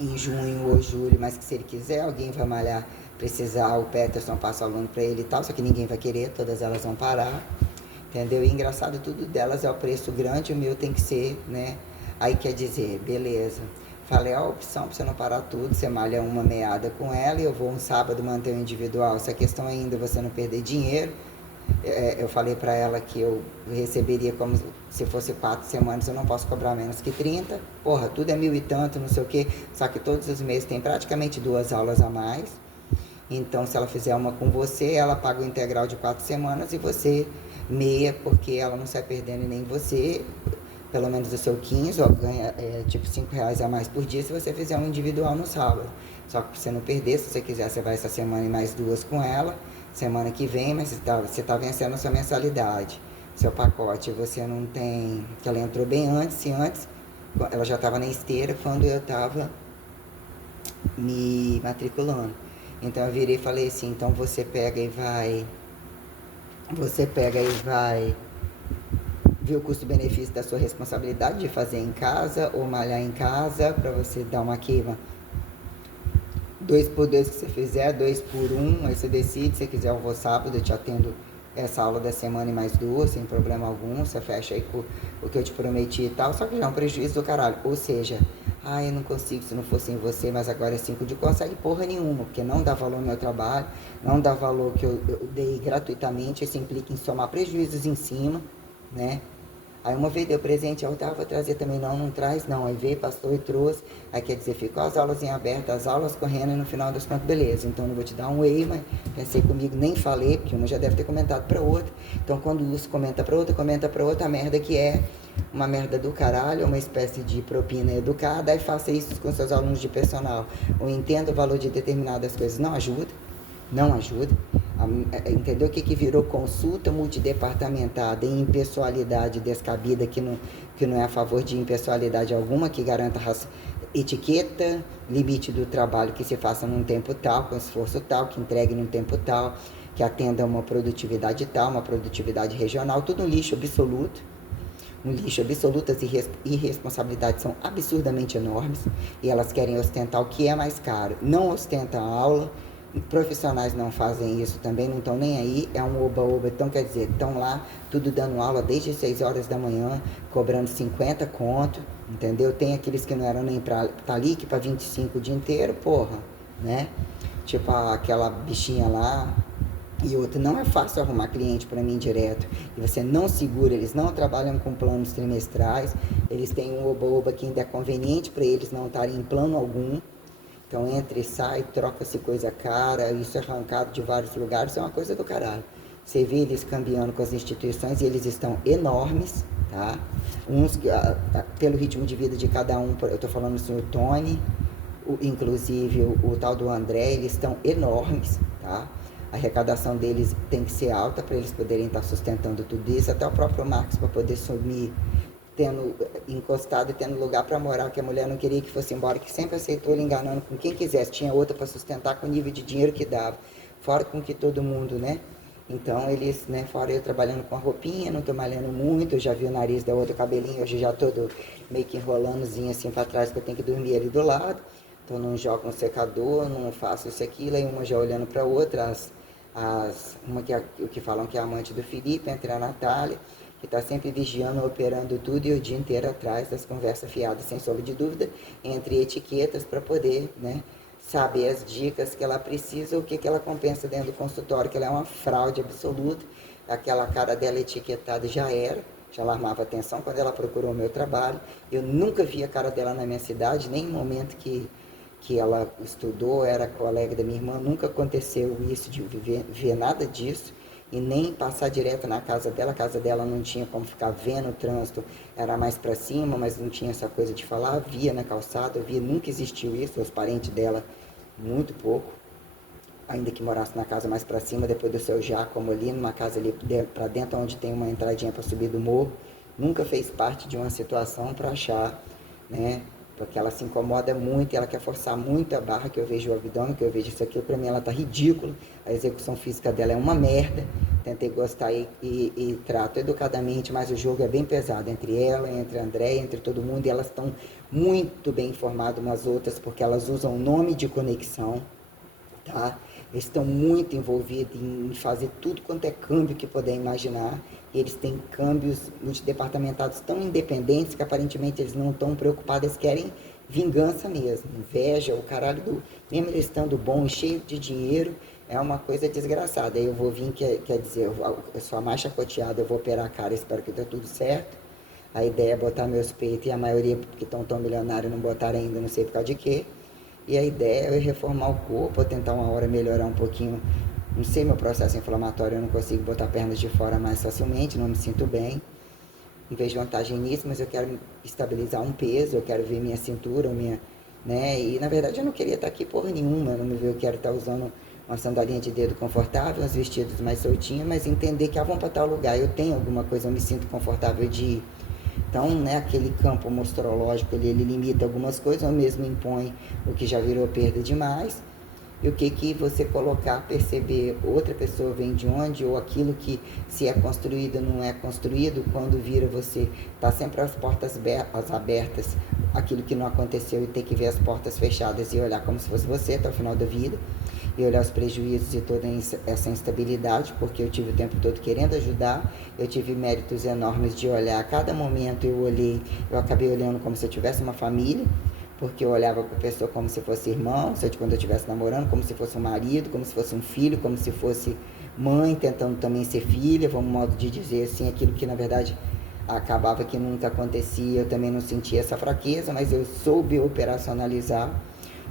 em junho ou julho, mas que se ele quiser, alguém vai malhar, precisar, o Peterson passa o aluno para ele e tal, só que ninguém vai querer, todas elas vão parar, entendeu? E engraçado, tudo delas é o preço grande, o meu tem que ser, né? Aí quer dizer, beleza. Falei, a opção para você não parar tudo, você malha uma meada com ela e eu vou um sábado manter o individual. Se a questão ainda é você não perder dinheiro, eu falei para ela que eu receberia como se fosse 4 semanas, eu não posso cobrar menos que 30. Porra, tudo é 1.000 e tanto, não sei o quê. Só que todos os meses tem praticamente 2 aulas a mais. Então, se ela fizer uma com você, ela paga o integral de 4 semanas e você meia, porque ela não sai perdendo nem você, pelo menos o seu 15, ó, ganha tipo R$ 5 a mais por dia se você fizer um individual no sábado. Só que pra você não perder, se você quiser, você vai essa semana e mais 2 com ela, semana que vem, mas você tá vencendo a sua mensalidade, seu pacote, você não tem, que ela entrou bem antes, e antes ela já estava na esteira quando eu estava me matriculando. Então eu virei e falei assim, então você pega e vai ver o custo-benefício da sua responsabilidade de fazer em casa ou malhar em casa, para você dar uma queima 2 por 2 que você fizer, 2 por 1, aí você decide, se você quiser eu vou sábado, eu te atendo essa aula da semana e mais 2, sem problema algum, você fecha aí com o que eu te prometi e tal, só que já é um prejuízo do caralho, ou seja, eu não consigo se não fosse em você, mas agora é 5 de consegue porra nenhuma, porque não dá valor ao meu trabalho, não dá valor que eu dei gratuitamente, isso implica em somar prejuízos em cima, né? Aí uma vez deu presente, a outra, vou trazer também, não traz não. Aí veio, passou e trouxe. Aí quer dizer, ficou as aulas em aberto, as aulas correndo e no final das contas, beleza. Então não vou te dar um whey, mas pensei comigo, nem falei, porque uma já deve ter comentado pra outra. Então quando o Lúcio comenta pra outra, a merda que é uma merda do caralho, uma espécie de propina educada, aí faça isso com seus alunos de personal. Ou entenda o valor de determinadas coisas. Não ajuda, não ajuda. Entendeu o que virou consulta multidepartamentada em impessoalidade descabida, que não é a favor de impessoalidade alguma, que garanta etiqueta, limite do trabalho que se faça num tempo tal, com esforço tal, que entregue num tempo tal, que atenda uma produtividade tal, uma produtividade regional, tudo um lixo absoluto. Um lixo absoluto, as irresponsabilidades são absurdamente enormes e elas querem ostentar o que é mais caro. Não ostentam a aula, profissionais não fazem isso também, não estão nem aí, é um oba-oba, então quer dizer, estão lá, tudo dando aula desde 6 horas da manhã, cobrando 50 conto, entendeu? Tem aqueles que não eram nem pra tá ali, que pra 25 o dia inteiro, porra, né? Tipo aquela bichinha lá, e outra, não é fácil arrumar cliente para mim direto. E você não segura, eles não trabalham com planos trimestrais, eles têm um oba-oba que ainda é conveniente para eles não estarem em plano algum. Então entra e sai, troca-se coisa cara, isso é arrancado de vários lugares, isso é uma coisa do caralho. Você vê eles cambiando com as instituições e eles estão enormes, tá? Uns, pelo ritmo de vida de cada um, eu estou falando assim, o Tony, inclusive o tal do André, eles estão enormes, tá? A arrecadação deles tem que ser alta para eles poderem estar sustentando tudo isso, até o próprio Marcos para poder sumir, tendo encostado e tendo lugar para morar, que a mulher não queria que fosse embora, que sempre aceitou ele enganando com quem quisesse, tinha outra para sustentar com o nível de dinheiro que dava, fora com que todo mundo, né? Então eles, né, fora eu trabalhando com a roupinha, não tô malhando muito, eu já vi o nariz da outra, o cabelinho, hoje já todo meio que enrolandozinho assim para trás, que eu tenho que dormir ali do lado, então não jogo um secador, não faço isso, aquilo, aí uma já olhando para outra, uma que falam que é amante do Felipe, entre a Natália, que está sempre vigiando, operando tudo e o dia inteiro atrás das conversas fiadas, sem sombra de dúvida, entre etiquetas para poder, né, saber as dicas que ela precisa, o que ela compensa dentro do consultório, que ela é uma fraude absoluta, aquela cara dela etiquetada já alarmava atenção quando ela procurou o meu trabalho, eu nunca vi a cara dela na minha cidade, nem no momento que ela estudou, era colega da minha irmã, nunca aconteceu isso de ver nada disso, e nem passar direto na casa dela. A casa dela não tinha como ficar vendo o trânsito, era mais para cima, mas não tinha essa coisa de falar, via na calçada, via, nunca existiu isso, os parentes dela, muito pouco, ainda que morasse na casa mais para cima, depois do seu Giacomo ali, numa casa ali para dentro, onde tem uma entradinha para subir do morro, nunca fez parte de uma situação para achar, né, porque ela se incomoda muito, ela quer forçar muito a barra, que eu vejo o abdômen, que eu vejo isso aqui, para mim ela tá ridícula, a execução física dela é uma merda, tentei gostar e trato educadamente, mas o jogo é bem pesado entre ela, entre a André, entre todo mundo, e elas estão muito bem informadas umas outras, porque elas usam nome de conexão, tá? Eles estão muito envolvidos em fazer tudo quanto é câmbio que puder imaginar. Eles têm câmbios multidepartamentados tão independentes que aparentemente eles não estão preocupados, eles querem vingança mesmo, inveja, o caralho do... Mesmo eles estando bom e cheio de dinheiro, é uma coisa desgraçada. Aí eu vou vir, quer dizer, eu sou a mais chacoteada, eu vou operar a cara, espero que dê tudo certo. A ideia é botar meus peitos e a maioria que estão tão milionários não botaram ainda, não sei por causa de quê. E a ideia é reformar o corpo, tentar uma hora melhorar um pouquinho, não sei, meu processo inflamatório, eu não consigo botar pernas de fora mais facilmente, não me sinto bem. Não vejo vantagem nisso, mas eu quero estabilizar um peso, eu quero ver minha cintura, né? E na verdade eu não queria estar aqui porra nenhuma, não me ver, eu quero estar usando uma sandalinha de dedo confortável, uns vestidos mais soltinhos, mas entender que vamos para tal lugar, eu tenho alguma coisa, eu me sinto confortável de ir. Então, né, aquele campo mostrológico ele limita algumas coisas, ou mesmo impõe o que já virou perda demais. E o que você colocar, perceber outra pessoa vem de onde, ou aquilo que se é construído não é construído, quando vira você tá sempre as portas abertas, aquilo que não aconteceu e ter que ver as portas fechadas e olhar como se fosse você até o final da vida, e olhar os prejuízos e toda essa instabilidade, porque eu tive o tempo todo querendo ajudar, eu tive méritos enormes de olhar, a cada momento eu acabei olhando como se eu tivesse uma família, porque eu olhava para a pessoa como se fosse irmão, quando eu estivesse namorando, como se fosse um marido, como se fosse um filho, como se fosse mãe, tentando também ser filha, vamos modo de dizer assim, aquilo que na verdade acabava que nunca acontecia, eu também não sentia essa fraqueza, mas eu soube operacionalizar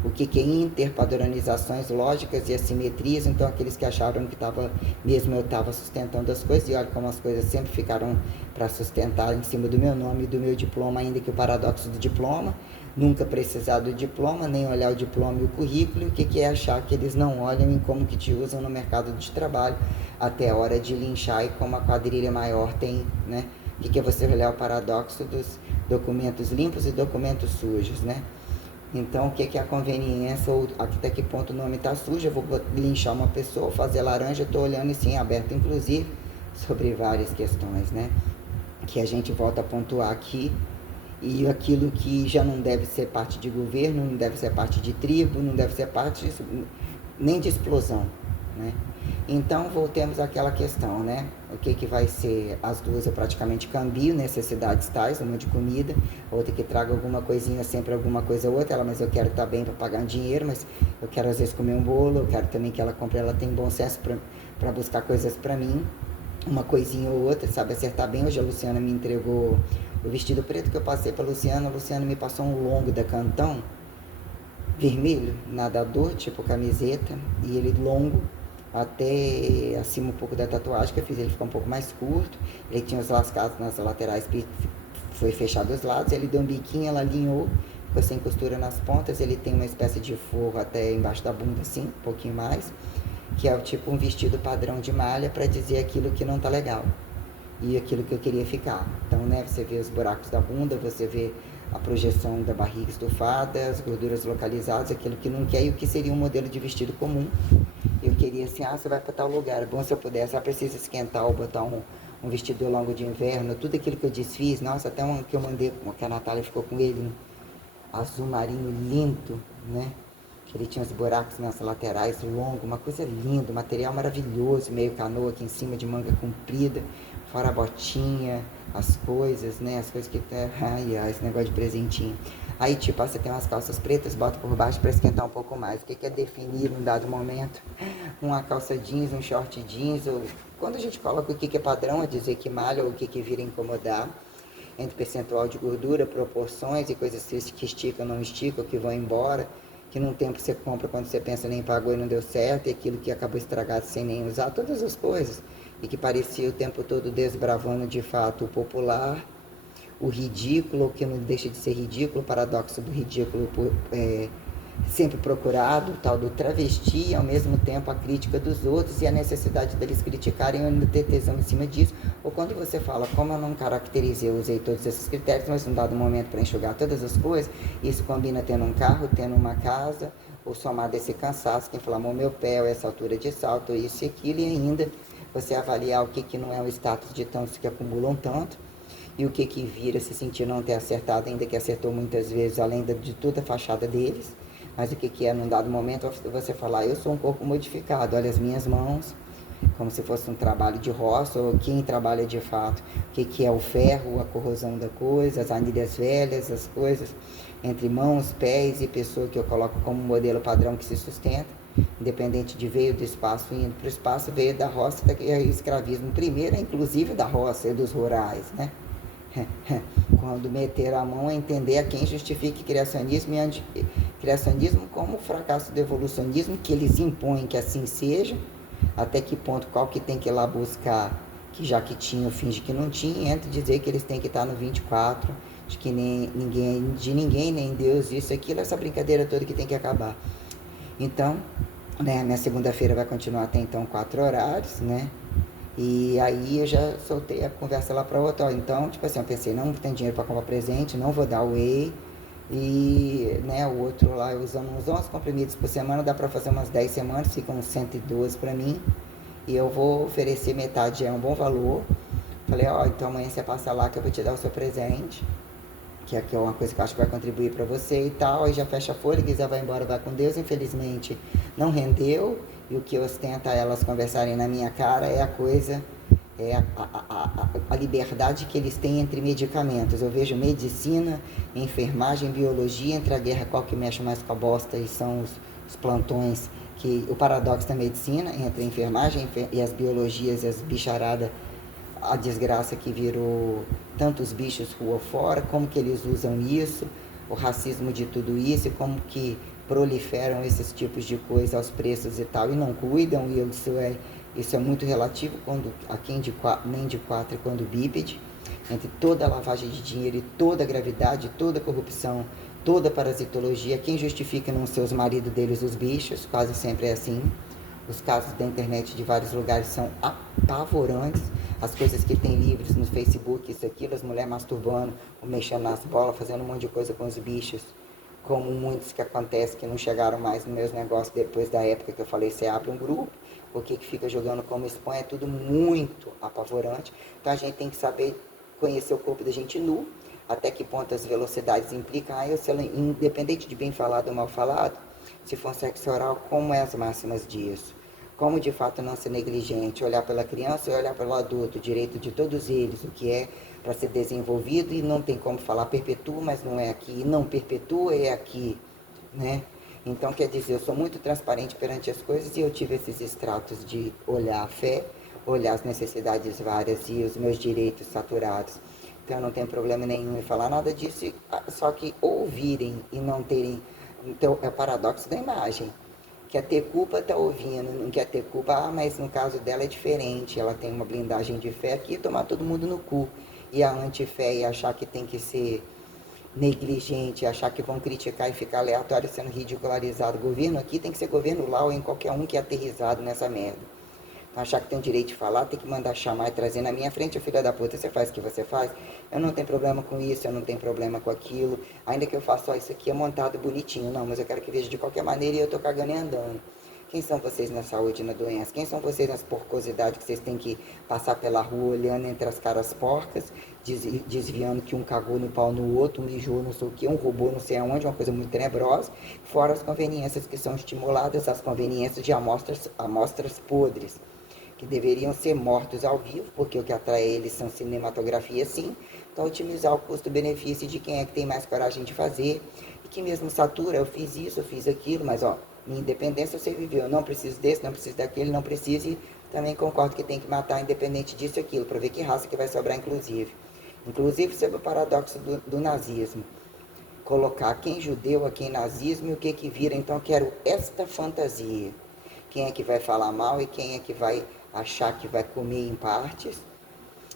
o que é interpadronizações lógicas e assimetrias. Então aqueles que acharam que eu estava sustentando as coisas, e olha como as coisas sempre ficaram para sustentar em cima do meu nome e do meu diploma, ainda que o paradoxo do diploma, nunca precisar do diploma, nem olhar o diploma e o currículo. O que é achar que eles não olham em como que te usam no mercado de trabalho, até a hora de linchar, e como a quadrilha maior tem, né? O que é você olhar o paradoxo dos documentos limpos e documentos sujos, né? Então, o que é a conveniência, ou até que ponto o nome está sujo, eu vou linchar uma pessoa, fazer laranja, eu estou olhando isso em aberto, inclusive, sobre várias questões, né? Que a gente volta a pontuar aqui, e aquilo que já não deve ser parte de governo, não deve ser parte de tribo, não deve ser parte nem de explosão, né? Então, voltemos àquela questão, né? O que vai ser? As duas eu praticamente cambio, necessidades tais, uma de comida, outra que traga alguma coisinha, sempre alguma coisa ou outra. Mas eu quero estar bem para pagar um dinheiro, mas eu quero às vezes comer um bolo, eu quero também que ela compre, ela tem bom senso para buscar coisas para mim, uma coisinha ou outra, sabe acertar bem. Hoje a Luciana me entregou o vestido preto que eu passei para a Luciana me passou um longo da Cantão, vermelho, nadador, tipo camiseta, e ele longo, até acima um pouco da tatuagem que eu fiz, ele ficou um pouco mais curto, ele tinha os lascados nas laterais, foi fechado os lados, ele deu um biquinho, ela alinhou, ficou sem costura nas pontas, ele tem uma espécie de forro até embaixo da bunda, assim, um pouquinho mais, que é tipo um vestido padrão de malha para dizer aquilo que não tá legal e aquilo que eu queria ficar. Então, né, você vê os buracos da bunda, você vê a projeção da barriga estufada, as gorduras localizadas, aquilo que não quer, e o que seria um modelo de vestido comum. Eu queria assim, você vai para tal lugar, é bom se eu pudesse, precisa esquentar ou botar um vestido longo de inverno, tudo aquilo que eu desfiz, nossa, até um que eu mandei, que a Natália ficou com ele, um azul marinho lindo, né? Que ele tinha os buracos nas laterais, longo, uma coisa linda, material maravilhoso, meio canoa aqui em cima, de manga comprida, fora a botinha, as coisas, né? As coisas que... Ai, esse negócio de presentinho. Aí, tipo, você tem umas calças pretas, bota por baixo para esquentar um pouco mais. O que é definir num dado momento? Uma calça jeans, um short jeans, ou... Quando a gente coloca o que é padrão, é dizer que malha, ou o que vira incomodar, entre percentual de gordura, proporções e coisas que esticam, não esticam, que vão embora, que num tempo você compra quando você pensa nem pagou e não deu certo, e aquilo que acabou estragado sem nem usar, todas as coisas, e que parecia o tempo todo desbravando de fato o popular, o ridículo, o que não deixa de ser ridículo, o paradoxo do ridículo sempre procurado, o tal do travesti, e ao mesmo tempo a crítica dos outros e a necessidade deles criticarem, ainda ter tesão em cima disso. Ou quando você fala, como eu não caracterizei, eu usei todos esses critérios, mas num dado momento para enxugar todas as coisas, isso combina tendo um carro, tendo uma casa, ou somado esse cansaço que inflamou meu pé, ou essa altura de salto, isso e aquilo, e ainda você avaliar o que não é o status de tantos que acumulam tanto, e o que vira se sentir não ter acertado, ainda que acertou muitas vezes, além de toda a fachada deles. Mas o que é, num dado momento, você falar, eu sou um corpo modificado, olha as minhas mãos, como se fosse um trabalho de roça, ou quem trabalha de fato, o que é o ferro, a corrosão da coisa, as anilhas velhas, as coisas, entre mãos, pés e pessoa que eu coloco como modelo padrão que se sustenta, independente de veio do espaço, indo para o espaço, veio da roça, que é o escravismo primeiro, inclusive da roça e dos rurais, né? Quando meter a mão a entender a quem justifique criacionismo e criacionismo como o fracasso do evolucionismo, que eles impõem que assim seja, até que ponto, qual que tem que ir lá buscar, que já que tinha, finge que não tinha, entra dizer que eles têm que estar no 24, de que nem ninguém, nem Deus, isso, aquilo, essa brincadeira toda que tem que acabar. Então, né, minha segunda-feira vai continuar até então 4 horários, né? E aí eu já soltei a conversa lá para outra. Então, tipo assim, eu pensei, não tem dinheiro para comprar presente, não vou dar whey. E, né, o outro lá, eu usando uns 11 comprimidos por semana, dá para fazer umas 10 semanas, ficam uns 112 para mim. E eu vou oferecer metade, é um bom valor. Falei, então amanhã você passa lá que eu vou te dar o seu presente, que aqui é uma coisa que eu acho que vai contribuir para você e tal. Aí já fecha a folha, quiser vai embora, vai com Deus. Infelizmente não rendeu, e o que ostenta elas conversarem na minha cara é a coisa, é a liberdade que eles têm entre medicamentos. Eu vejo medicina, enfermagem, biologia, entre a guerra, qual que mexe mais com a bosta, e são os plantões, que o paradoxo da medicina, entre a enfermagem e as biologias e as bicharadas, a desgraça que virou tantos bichos rua fora, como que eles usam isso, o racismo de tudo isso, e como que proliferam esses tipos de coisa aos preços e tal, e não cuidam, e isso é muito relativo quando a quem de quatro, nem de quatro e quando bípede, entre toda a lavagem de dinheiro e toda a gravidade, toda a corrupção, toda a parasitologia, quem justifica não ser os maridos deles os bichos, quase sempre é assim. Os casos da internet de vários lugares são apavorantes. As coisas que tem livres no Facebook, isso, aquilo, as mulheres masturbando, mexendo nas bolas, fazendo um monte de coisa com os bichos. Como muitos que acontece que não chegaram mais nos meus negócios depois da época que eu falei, você abre um grupo, o que fica jogando como expõe, é tudo muito apavorante. Então a gente tem que saber conhecer o corpo da gente nu, até que ponto as velocidades implicam, independente de bem falado ou mal falado, se for sexo oral, como é as máximas disso? Como de fato não ser negligente, olhar pela criança e olhar pelo adulto, o direito de todos eles, o que é para ser desenvolvido, e não tem como falar perpetua, mas não é aqui, e não perpetua, é aqui, né? Então, quer dizer, eu sou muito transparente perante as coisas, e eu tive esses extratos de olhar a fé, olhar as necessidades várias e os meus direitos saturados. Então, eu não tenho problema nenhum em falar nada disso, só que ouvirem e não terem. Então, é o paradoxo da imagem. Quer ter culpa, tá ouvindo, não quer ter culpa, mas no caso dela é diferente, ela tem uma blindagem de fé aqui, tomar todo mundo no cu. E a antifé e achar que tem que ser negligente, achar que vão criticar e ficar aleatório sendo ridicularizado. O governo aqui tem que ser governo lá ou em qualquer um que é aterrizado nessa merda. Então, achar que tem o direito de falar, tem que mandar chamar e trazer na minha frente, filha da puta, você faz o que você faz. Eu não tenho problema com isso, eu não tenho problema com aquilo. Ainda que eu faça, ó, isso aqui é montado bonitinho. Não, mas eu quero que veja de qualquer maneira e eu tô cagando e andando. Quem são vocês na saúde e na doença? Quem são vocês nas porcosidades que vocês têm que passar pela rua olhando entre as caras porcas, desviando que um cagou no pau no outro, um mijou não sei o que, um roubou não sei aonde, uma coisa muito tenebrosa, fora as conveniências que são estimuladas, as conveniências de amostras podres, que deveriam ser mortos ao vivo, porque o que atrai eles são cinematografia, sim. Então, otimizar o custo-benefício de quem é que tem mais coragem de fazer, e que mesmo satura, eu fiz isso, eu fiz aquilo, mas ó, minha independência você viveu, eu não preciso desse, não preciso daquele, não preciso, e também concordo que tem que matar independente disso e aquilo, para ver que raça que vai sobrar, inclusive. Inclusive sobre o paradoxo do nazismo. Colocar quem judeu a quem nazismo e o que vira, então quero esta fantasia. Quem é que vai falar mal e quem é que vai achar que vai comer em partes,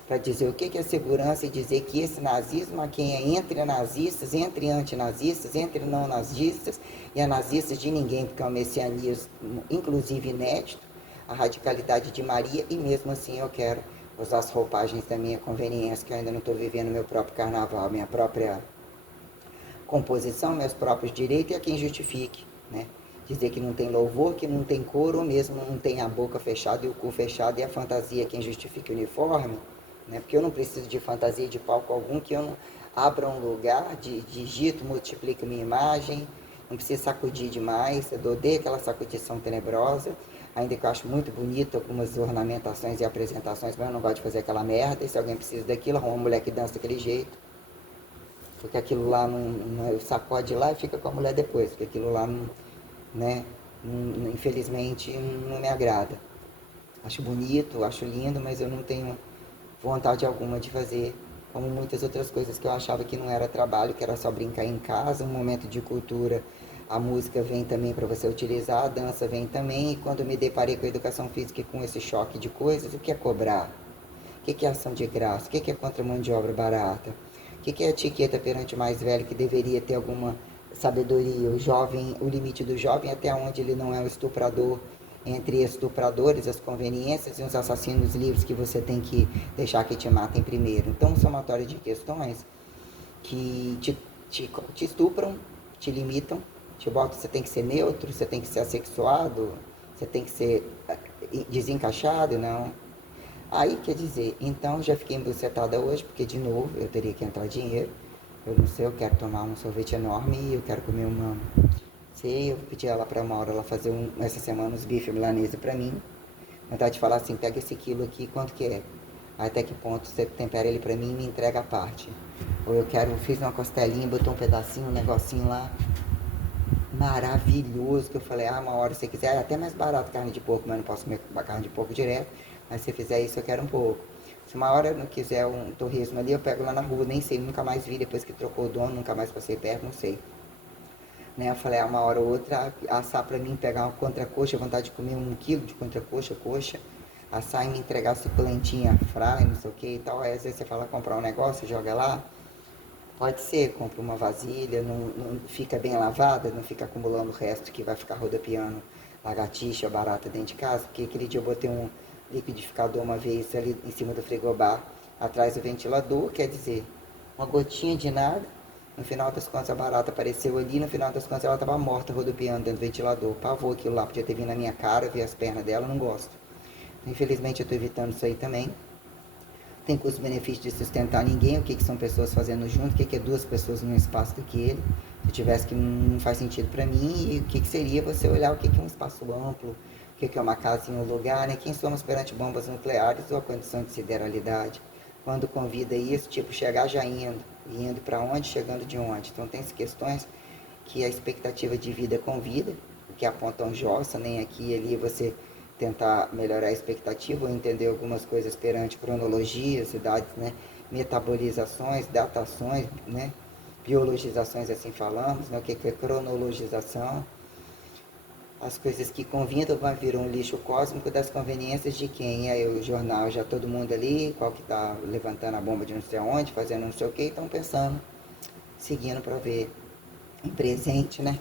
para dizer o que é segurança e dizer que esse nazismo, a quem é entre nazistas, entre antinazistas, entre não nazistas, e a nazistas de ninguém, porque é um messianismo, inclusive inédito, a radicalidade de Maria, e mesmo assim eu quero usar as roupagens da minha conveniência, que eu ainda não estou vivendo meu próprio carnaval, minha própria composição, meus próprios direitos, e a quem justifique, né? Dizer que não tem louvor, que não tem coro, ou mesmo não tem a boca fechada e o cu fechado, e a fantasia quem justifique o uniforme, né? Porque eu não preciso de fantasia de palco algum, que eu não abra um lugar, digito, multiplico minha imagem, não preciso sacudir demais, eu odeio aquela sacudição tenebrosa, ainda que eu acho muito bonito algumas ornamentações e apresentações, mas eu não gosto de fazer aquela merda, e se alguém precisa daquilo, arruma uma mulher que dança daquele jeito, porque aquilo lá não sacode lá e fica com a mulher depois, porque aquilo lá não, né, infelizmente não me agrada. Acho bonito, acho lindo, mas eu não tenho vontade alguma de fazer, como muitas outras coisas que eu achava que não era trabalho, que era só brincar em casa, um momento de cultura. A música vem também para você utilizar, a dança vem também, e quando me deparei com a educação física e com esse choque de coisas, o que é cobrar? O que é ação de graça? O que é contra mão de obra barata? O que é etiqueta perante o mais velho, que deveria ter alguma sabedoria? O jovem, o limite do jovem até onde ele não é o estuprador, entre estupradores, as conveniências e os assassinos livres que você tem que deixar que te matem primeiro. Então, um somatório de questões que te estupram, te limitam, te botam, você tem que ser neutro, você tem que ser assexuado, você tem que ser desencaixado, não. Aí, quer dizer, então já fiquei embucetada hoje, porque de novo eu teria que entrar dinheiro. Eu não sei, eu quero tomar um sorvete enorme e eu quero comer uma. Sei, eu pedi ela pra uma hora ela fazer essa semana uns bife milanesa pra mim. Vontade de falar assim, pega esse quilo aqui, quanto que é? Até que ponto você tempera ele pra mim e me entrega a parte. Ou eu quero, fiz uma costelinha, botou um pedacinho, um negocinho lá, maravilhoso, que eu falei, uma hora se você quiser, é até mais barato carne de porco, mas eu não posso comer carne de porco direto, mas se você fizer isso eu quero um pouco. Se uma hora eu não quiser um torresmo ali, eu pego lá na rua, nem sei, nunca mais vi depois que trocou o dono, nunca mais passei perto, não sei. Né? Eu falei, uma hora ou outra, assar pra mim, pegar uma contracoxa, vontade de comer 1 quilo de contracoxa, coxa, assar e me entregar suculentinha, fry, não sei o que e tal. Aí às vezes você fala comprar um negócio, joga lá, pode ser, compra uma vasilha, não fica bem lavada, não fica acumulando o resto que vai ficar rodopiando lagartixa, barata dentro de casa, porque aquele dia eu botei um liquidificador uma vez ali em cima do frigobar, atrás do ventilador, quer dizer, uma gotinha de nada, no final das contas a barata apareceu ali, no final das contas ela estava morta rodopiando dentro do ventilador, pavor aquilo lá, podia ter vindo na minha cara, ver as pernas dela, não gosto. Infelizmente eu estou evitando isso aí também. Tem custo-benefício de sustentar ninguém, o que, que são pessoas fazendo junto, o que, que é duas pessoas num espaço daquele. Se tivesse que não faz sentido para mim, e o que, que seria você olhar o que, que é um espaço amplo, o que, que é uma casa em um lugar, né? Quem somos perante bombas nucleares ou a condição de sideralidade. Quando convida isso, tipo, chegar já indo para onde, chegando de onde. Então tem questões que a expectativa de vida convida, o que apontam jossa, nem aqui e ali você tentar melhorar a expectativa ou entender algumas coisas perante cronologias, idades, né, metabolizações, datações, né, biologizações, assim falamos, né, o que é cronologização, as coisas que convidam vão vir um lixo cósmico das conveniências de quem? Aí o jornal, já todo mundo ali, qual que está levantando a bomba de não sei aonde, fazendo não sei o que, estão pensando, seguindo para ver em presente, né?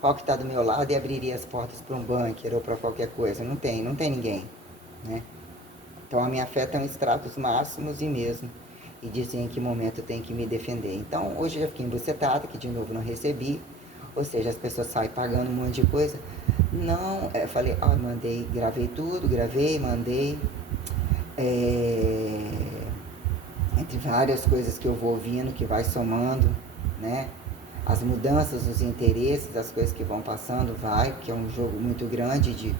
Qual que está do meu lado e abriria as portas para um bunker ou para qualquer coisa. Não tem ninguém, né? Então a minha fé está em extratos máximos e mesmo. E dizer em que momento eu tenho que me defender. Então hoje eu já fiquei embucetada, que de novo não recebi. Ou seja, as pessoas saem pagando um monte de coisa. Não, eu falei, mandei, gravei tudo, mandei. É, entre várias coisas que eu vou ouvindo, que vai somando, né? As mudanças, os interesses, as coisas que vão passando, vai, porque é um jogo muito grande de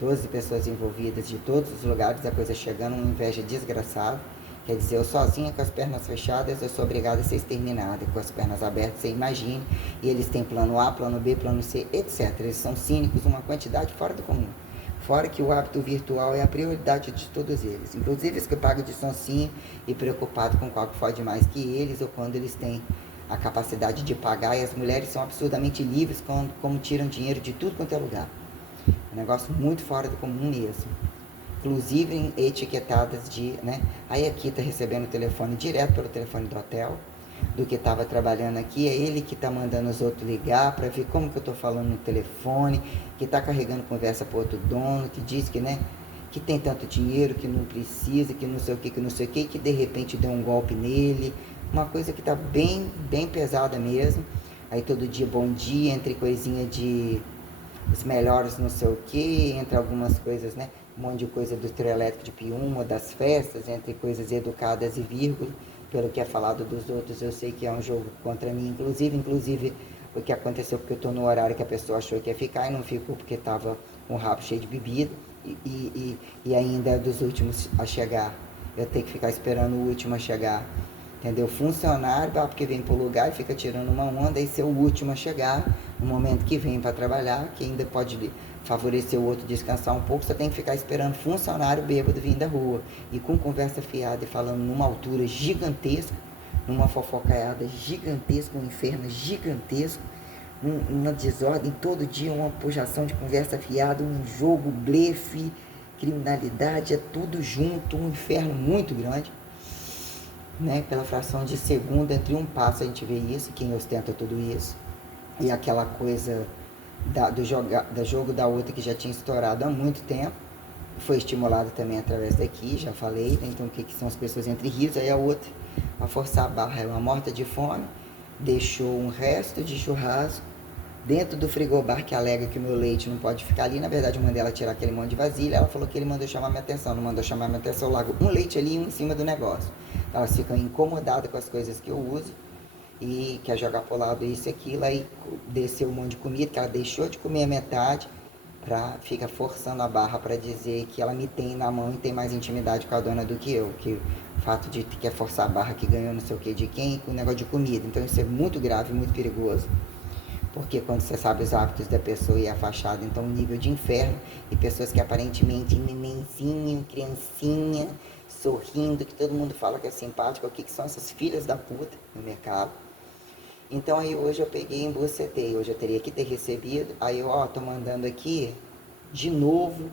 12 pessoas envolvidas de todos os lugares, a coisa chegando, uma inveja desgraçada. Quer dizer, eu sozinha com as pernas fechadas, eu sou obrigada a ser exterminada, com as pernas abertas, você imagine. E eles têm plano A, plano B, plano C, etc. Eles são cínicos, uma quantidade fora do comum. Fora que o hábito virtual é a prioridade de todos eles. Inclusive os que pagam de sonsinho e preocupado com qual que fode mais que eles, ou quando eles têm a capacidade de pagar, e as mulheres são absurdamente livres como tiram dinheiro de tudo quanto é lugar. Um negócio muito fora do comum mesmo. Inclusive etiquetadas de, né? Aí aqui tá recebendo o telefone direto pelo telefone do hotel, do que estava trabalhando aqui, é ele que tá mandando os outros ligar para ver como que eu tô falando no telefone, que tá carregando conversa para outro dono, que diz que, né, que tem tanto dinheiro, que não precisa, que não sei o que não sei o que de repente deu um golpe nele, uma coisa que tá bem, bem pesada mesmo. Aí todo dia bom dia, entre coisinha de os melhores não sei o que, entre algumas coisas, né? Um monte de coisa do trio elétrico de Piuma, das festas, entre coisas educadas e vírgula, pelo que é falado dos outros, eu sei que é um jogo contra mim, inclusive o que aconteceu porque eu estou no horário que a pessoa achou que ia ficar e não ficou porque estava com o rabo cheio de bebida e ainda é dos últimos a chegar. Eu tenho que ficar esperando o último a chegar. Entendeu? Funcionário, porque vem pro lugar e fica tirando uma onda e ser o último a chegar no momento que vem para trabalhar, que ainda pode favorecer o outro descansar um pouco, você tem que ficar esperando funcionário bêbado vir da rua e com conversa fiada e falando numa altura gigantesca, numa fofocaiada gigantesca, um inferno gigantesco, uma desordem todo dia, uma puxação de conversa fiada, um jogo, blefe, criminalidade, é tudo junto, um inferno muito grande. Né, pela fração de segundo, entre um passo a gente vê isso, quem ostenta tudo isso. E aquela coisa do jogo da outra que já tinha estourado há muito tempo, foi estimulado também através daqui, já falei, né? Então o que são as pessoas entre rios, aí a outra, a forçar a barra, é uma morta de fome, deixou um resto de churrasco dentro do frigobar que alega que o meu leite não pode ficar ali. Na verdade eu mandei ela tirar aquele monte de vasilha, ela falou que ele mandou chamar minha atenção, não mandou chamar minha atenção, eu largo um leite ali e um em cima do negócio. Elas ficam incomodadas com as coisas que eu uso e quer jogar pro lado isso e aquilo, aí desceu um monte de comida, que ela deixou de comer a metade, fica forçando a barra para dizer que ela me tem na mão e tem mais intimidade com a dona do que eu, que o fato de que quer forçar a barra que ganhou não sei o que de quem, com o negócio de comida. Então isso é muito grave, muito perigoso. Porque quando você sabe os hábitos da pessoa e a fachada, então um nível de inferno, e pessoas que aparentemente nenenzinho, criancinha, sorrindo, que todo mundo fala que é simpática, o que, que são essas filhas da puta no mercado. Então aí hoje eu peguei e embocetei, hoje eu teria que ter recebido, aí eu, tô mandando aqui de novo,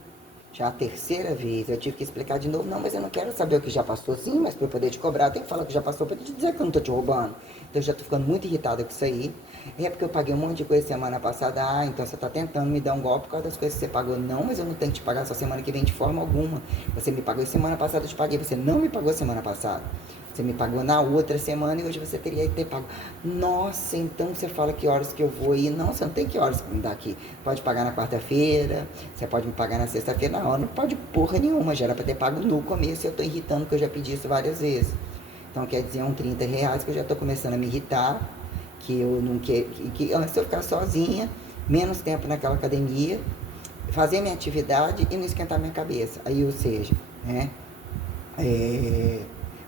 já a terceira vez, eu tive que explicar de novo, não, mas eu não quero saber o que já passou, sim, mas para eu poder te cobrar, tem que falar o que já passou para te dizer que eu não tô te roubando. Então eu já tô ficando muito irritada com isso aí. É porque eu paguei um monte de coisa semana passada, então você tá tentando me dar um golpe por causa das coisas que você pagou. Não, mas eu não tenho que te pagar essa semana que vem de forma alguma. Você me pagou semana passada, eu te paguei, você não me pagou semana passada. Você me pagou na outra semana e hoje você teria que ter pago. Nossa, então você fala que horas que eu vou ir. Não, você não tem que horas que me dá aqui. Pode pagar na quarta-feira, você pode me pagar na sexta-feira. Não, não pode porra nenhuma. Já era pra ter pago no começo e eu tô irritando porque eu já pedi isso várias vezes. Então quer dizer, R$ 30 que eu já tô começando a me irritar. Que eu não quero. Que antes eu ficar sozinha, menos tempo naquela academia, fazer minha atividade e não esquentar minha cabeça. Aí, ou seja, né? É,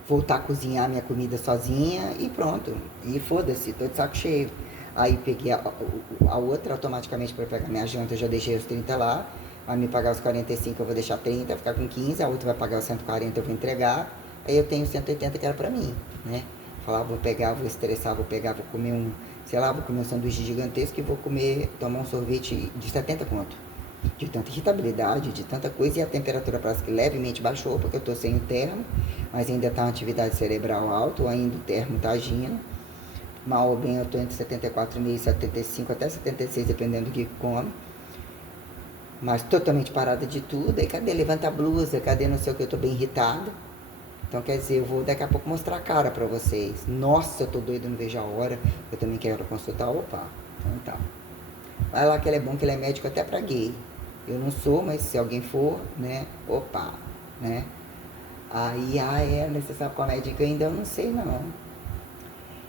voltar a cozinhar minha comida sozinha e pronto. E foda-se, tô de saco cheio. Aí peguei a outra automaticamente para pegar minha janta, eu já deixei os 30 lá. Vai me pagar os 45, eu vou deixar 30, ficar com 15, a outra vai pagar os 140, eu vou entregar. Aí eu tenho 180 que era pra mim, né? Falar, vou pegar, vou estressar, vou pegar, vou comer um, sei lá, vou comer um sanduíche gigantesco e vou comer, tomar um sorvete de 70 conto. De tanta irritabilidade, de tanta coisa, e a temperatura parece que levemente baixou, porque eu tô sem o termo, mas ainda tá uma atividade cerebral alta, ainda o termo tá agindo. Mal ou bem eu tô entre 74,5 e 75, até 76, dependendo do que come. Mas totalmente parada de tudo. Aí cadê? Levanta a blusa, cadê não sei o que, eu tô bem irritada. Então quer dizer, eu vou daqui a pouco mostrar a cara pra vocês. Nossa, eu tô doido, não vejo a hora. Eu também quero consultar. Opa, então tá. Vai lá que ele é bom, que ele é médico até pra gay. Eu não sou, mas se alguém for, né? Opa, né? Aí, né? Você sabe qual médico ainda? Eu não sei não.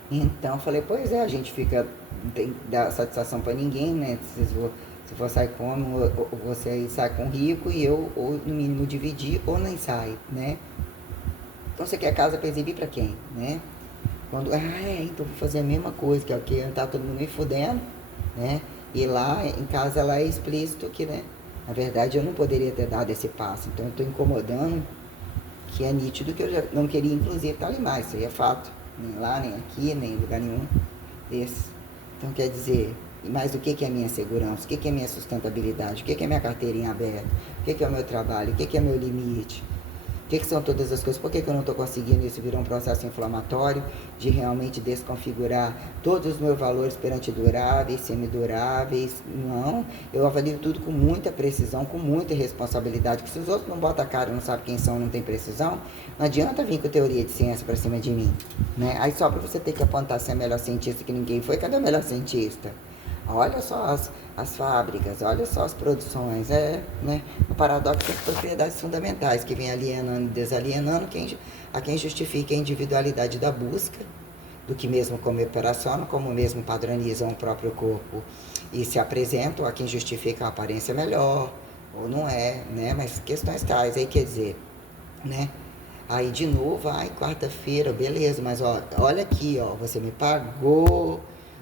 Então falei, pois é, a gente fica, não tem que dar satisfação pra ninguém, né? Se for sair com homem, ou você sai com rico e eu, ou no mínimo dividir, ou nem sai, né? Então você quer casa pra exibir pra quem, né? Quando, então vou fazer a mesma coisa, que é o que tá todo mundo me fudendo, né? E lá em casa lá é explícito que, né? Na verdade eu não poderia ter dado esse passo, então eu tô incomodando, que é nítido que eu já não queria inclusive estar ali mais, isso aí é fato. Nem lá, nem aqui, nem em lugar nenhum desse. Então quer dizer, mas o que é minha segurança? O que é minha sustentabilidade? O que é minha carteirinha aberta? O que é o meu trabalho? O que é meu limite? O que são todas as coisas? Por que eu não estou conseguindo isso virar um processo inflamatório de realmente desconfigurar todos os meus valores perante duráveis, semiduráveis? Não, eu avalio tudo com muita precisão, com muita responsabilidade, que se os outros não botam a cara, não sabem quem são, não tem precisão, não adianta vir com teoria de ciência para cima de mim, né? Aí só para você ter que apontar ser a melhor cientista que ninguém foi, cadê o melhor cientista? Olha só as fábricas, olha só as produções, né? O paradoxo das propriedades fundamentais, que vem alienando e desalienando a quem justifica a individualidade da busca, do que mesmo como operaciona, como mesmo padronizam o próprio corpo e se apresentam, a quem justifica a aparência melhor, ou não é, né? Mas questões tais, aí quer dizer, né? Aí de novo, quarta-feira, beleza, mas olha aqui, você me pagou,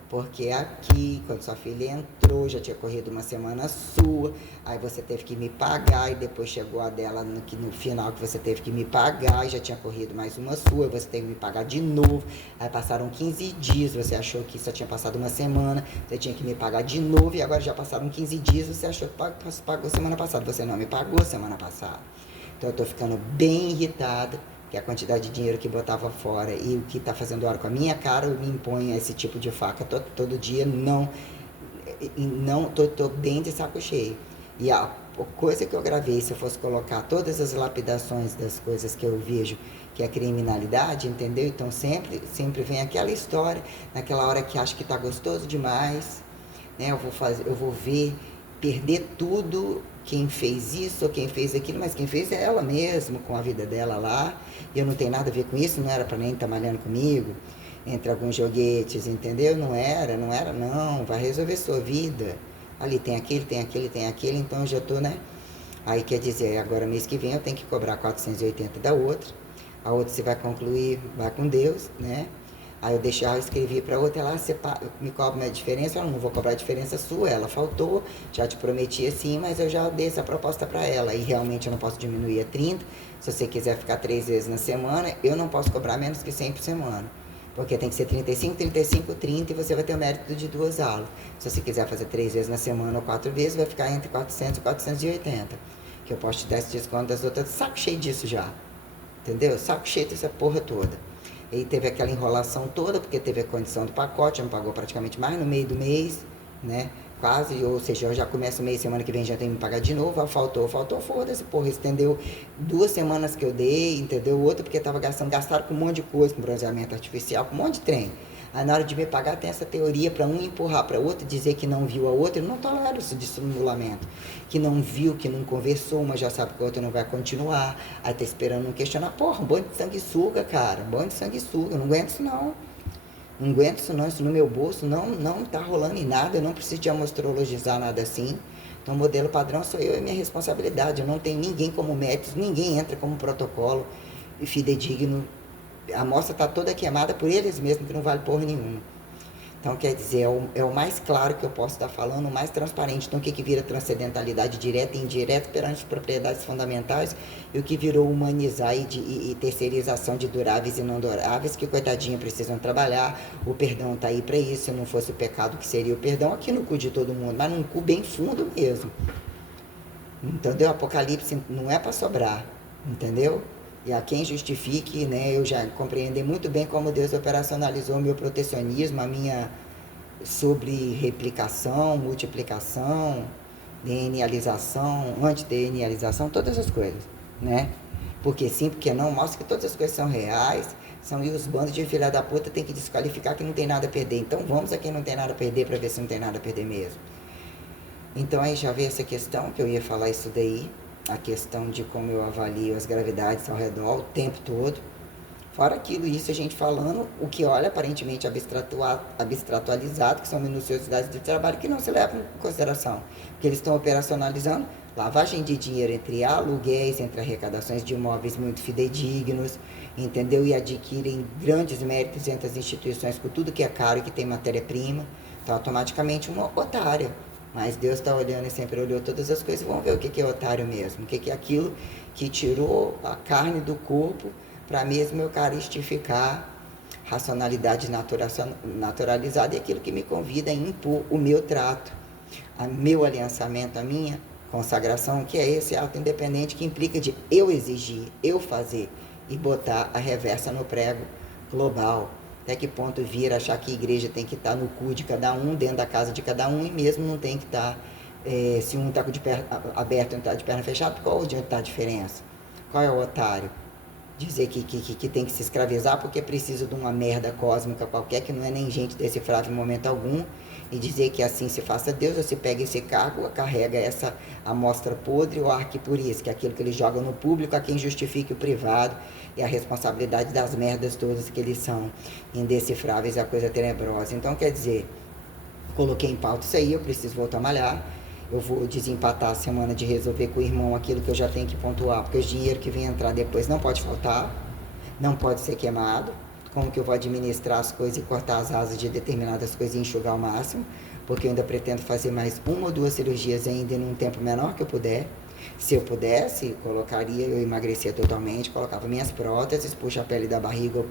porque aqui, quando sua filha entrou, já tinha corrido uma semana sua, aí você teve que me pagar, e depois chegou a dela no final que você teve que me pagar, e já tinha corrido mais uma sua, você teve que me pagar de novo, aí passaram 15 dias, você achou que só tinha passado uma semana, você tinha que me pagar de novo, e agora já passaram 15 dias, você achou que pagou semana passada, você não me pagou semana passada. Então eu tô ficando bem irritada, que a quantidade de dinheiro que botava fora e o que está fazendo hora com a minha cara, eu me imponho esse tipo de faca todo dia, não tô bem de saco cheio. E a coisa que eu gravei, se eu fosse colocar todas as lapidações das coisas que eu vejo que é criminalidade, entendeu? Então sempre vem aquela história, naquela hora que acho que tá gostoso demais, né? Eu vou ver, perder tudo, quem fez isso ou quem fez aquilo, mas quem fez é ela mesma, com a vida dela lá, e eu não tenho nada a ver com isso, não era para nem estar malhando comigo, entre alguns joguetes, entendeu? Não era, não, vai resolver sua vida, ali tem aquele, então eu já tô, né? Aí quer dizer, agora mês que vem eu tenho que cobrar 480 da outra, a outra você vai concluir, vai com Deus, né? Aí eu deixei, eu escrevi para outra, ela, você me cobra minha diferença? Eu não vou cobrar a diferença sua, ela faltou, já te prometi assim, mas eu já dei essa proposta para ela, e realmente eu não posso diminuir a 30, se você quiser ficar 3 vezes na semana, eu não posso cobrar menos que 100 por semana, porque tem que ser 35, 35, 30 e você vai ter o mérito de 2 aulas. Se você quiser fazer 3 vezes na semana ou 4 vezes, vai ficar entre 400 e 480, que eu posso te dar esse desconto das outras, saco cheio disso já, entendeu? Saco cheio dessa porra toda. E teve aquela enrolação toda, porque teve a condição do pacote, não pagou praticamente mais no meio do mês, né? Quase, ou seja, eu já começo o mês, semana que vem já tem que me pagar de novo, faltou, foda-se, porra, estendeu 2 semanas que eu dei, entendeu? Outra porque tava gastaram com um monte de coisa, com bronzeamento artificial, com um monte de trem. Aí na hora de me pagar tem essa teoria para um empurrar para outro, dizer que não viu a outra, eu não tolero isso de simulamento. Que não viu, que não conversou, mas já sabe que a outra não vai continuar. Aí tá esperando não questionar. Porra, um bando de sanguessuga, cara. Um bando de sanguessuga. Eu não aguento isso não. Não aguento isso não. Isso no meu bolso não tá rolando em nada. Eu não preciso de amostrologizar nada assim. Então o modelo padrão sou eu e minha responsabilidade. Eu não tenho ninguém como método, ninguém entra como protocolo e fidedigno. A amostra está toda queimada por eles mesmos, que não vale porra nenhuma. Então, quer dizer, é o mais claro que eu posso estar falando, o mais transparente. Então, o que vira transcendentalidade direta e indireta perante propriedades fundamentais e o que virou humanizar e terceirização de duráveis e não duráveis, que, coitadinha, precisam trabalhar. O perdão está aí para isso. Se não fosse o pecado, que seria o perdão? Aqui no cu de todo mundo, mas num cu bem fundo mesmo. Entendeu? Apocalipse não é para sobrar, entendeu? E a quem justifique, né, eu já compreendi muito bem como Deus operacionalizou o meu protecionismo, a minha sobre-replicação, multiplicação, DNAlização, anti-DNAlização, todas as coisas, né? Porque sim, porque não, mostra que todas as coisas são reais, e os bandos de filha da puta tem que desqualificar que não tem nada a perder. Então vamos a quem não tem nada a perder para ver se não tem nada a perder mesmo. Então aí já veio essa questão, que eu ia falar isso daí, a questão de como eu avalio as gravidades ao redor o tempo todo. Fora aquilo, isso a gente falando, o que olha aparentemente abstratualizado, que são minuciosidades de trabalho que não se levam em consideração. Porque eles estão operacionalizando lavagem de dinheiro entre aluguéis, entre arrecadações de imóveis muito fidedignos, entendeu? E adquirem grandes méritos entre as instituições com tudo que é caro e que tem matéria-prima. Então, automaticamente, uma otária. Mas Deus está olhando e sempre olhou todas as coisas. Vamos ver o que é otário mesmo. O que é aquilo que tirou a carne do corpo para mesmo eucaristificar racionalidade naturalizada e aquilo que me convida a impor o meu trato, o meu aliançamento, a minha consagração, que é esse ato independente que implica de eu exigir, eu fazer e botar a reversa no prego global. Até que ponto vir achar que a igreja tem que estar no cu de cada um, dentro da casa de cada um, e mesmo não tem que estar, se um está de perna aberto e um está de perna fechada, qual está a diferença? Qual é o otário? Dizer que tem que se escravizar porque precisa de uma merda cósmica qualquer, que não é nem gente decifrável em momento algum, e dizer que assim se faça Deus, você pega esse cargo, carrega essa amostra podre ou arquipureza, que é aquilo que eles jogam no público a quem justifique o privado, e a responsabilidade das merdas todas que eles são indecifráveis, é a coisa tenebrosa. Então, quer dizer, coloquei em pauta isso aí, eu preciso voltar a malhar, eu vou desempatar a semana de resolver com o irmão aquilo que eu já tenho que pontuar, porque o dinheiro que vem entrar depois não pode faltar, não pode ser queimado. Como que eu vou administrar as coisas e cortar as asas de determinadas coisas e enxugar ao máximo, porque eu ainda pretendo fazer mais 1 ou 2 cirurgias ainda em um tempo menor que eu puder. Se eu pudesse, eu emagrecia totalmente, colocava minhas próteses, puxa a pele da barriga,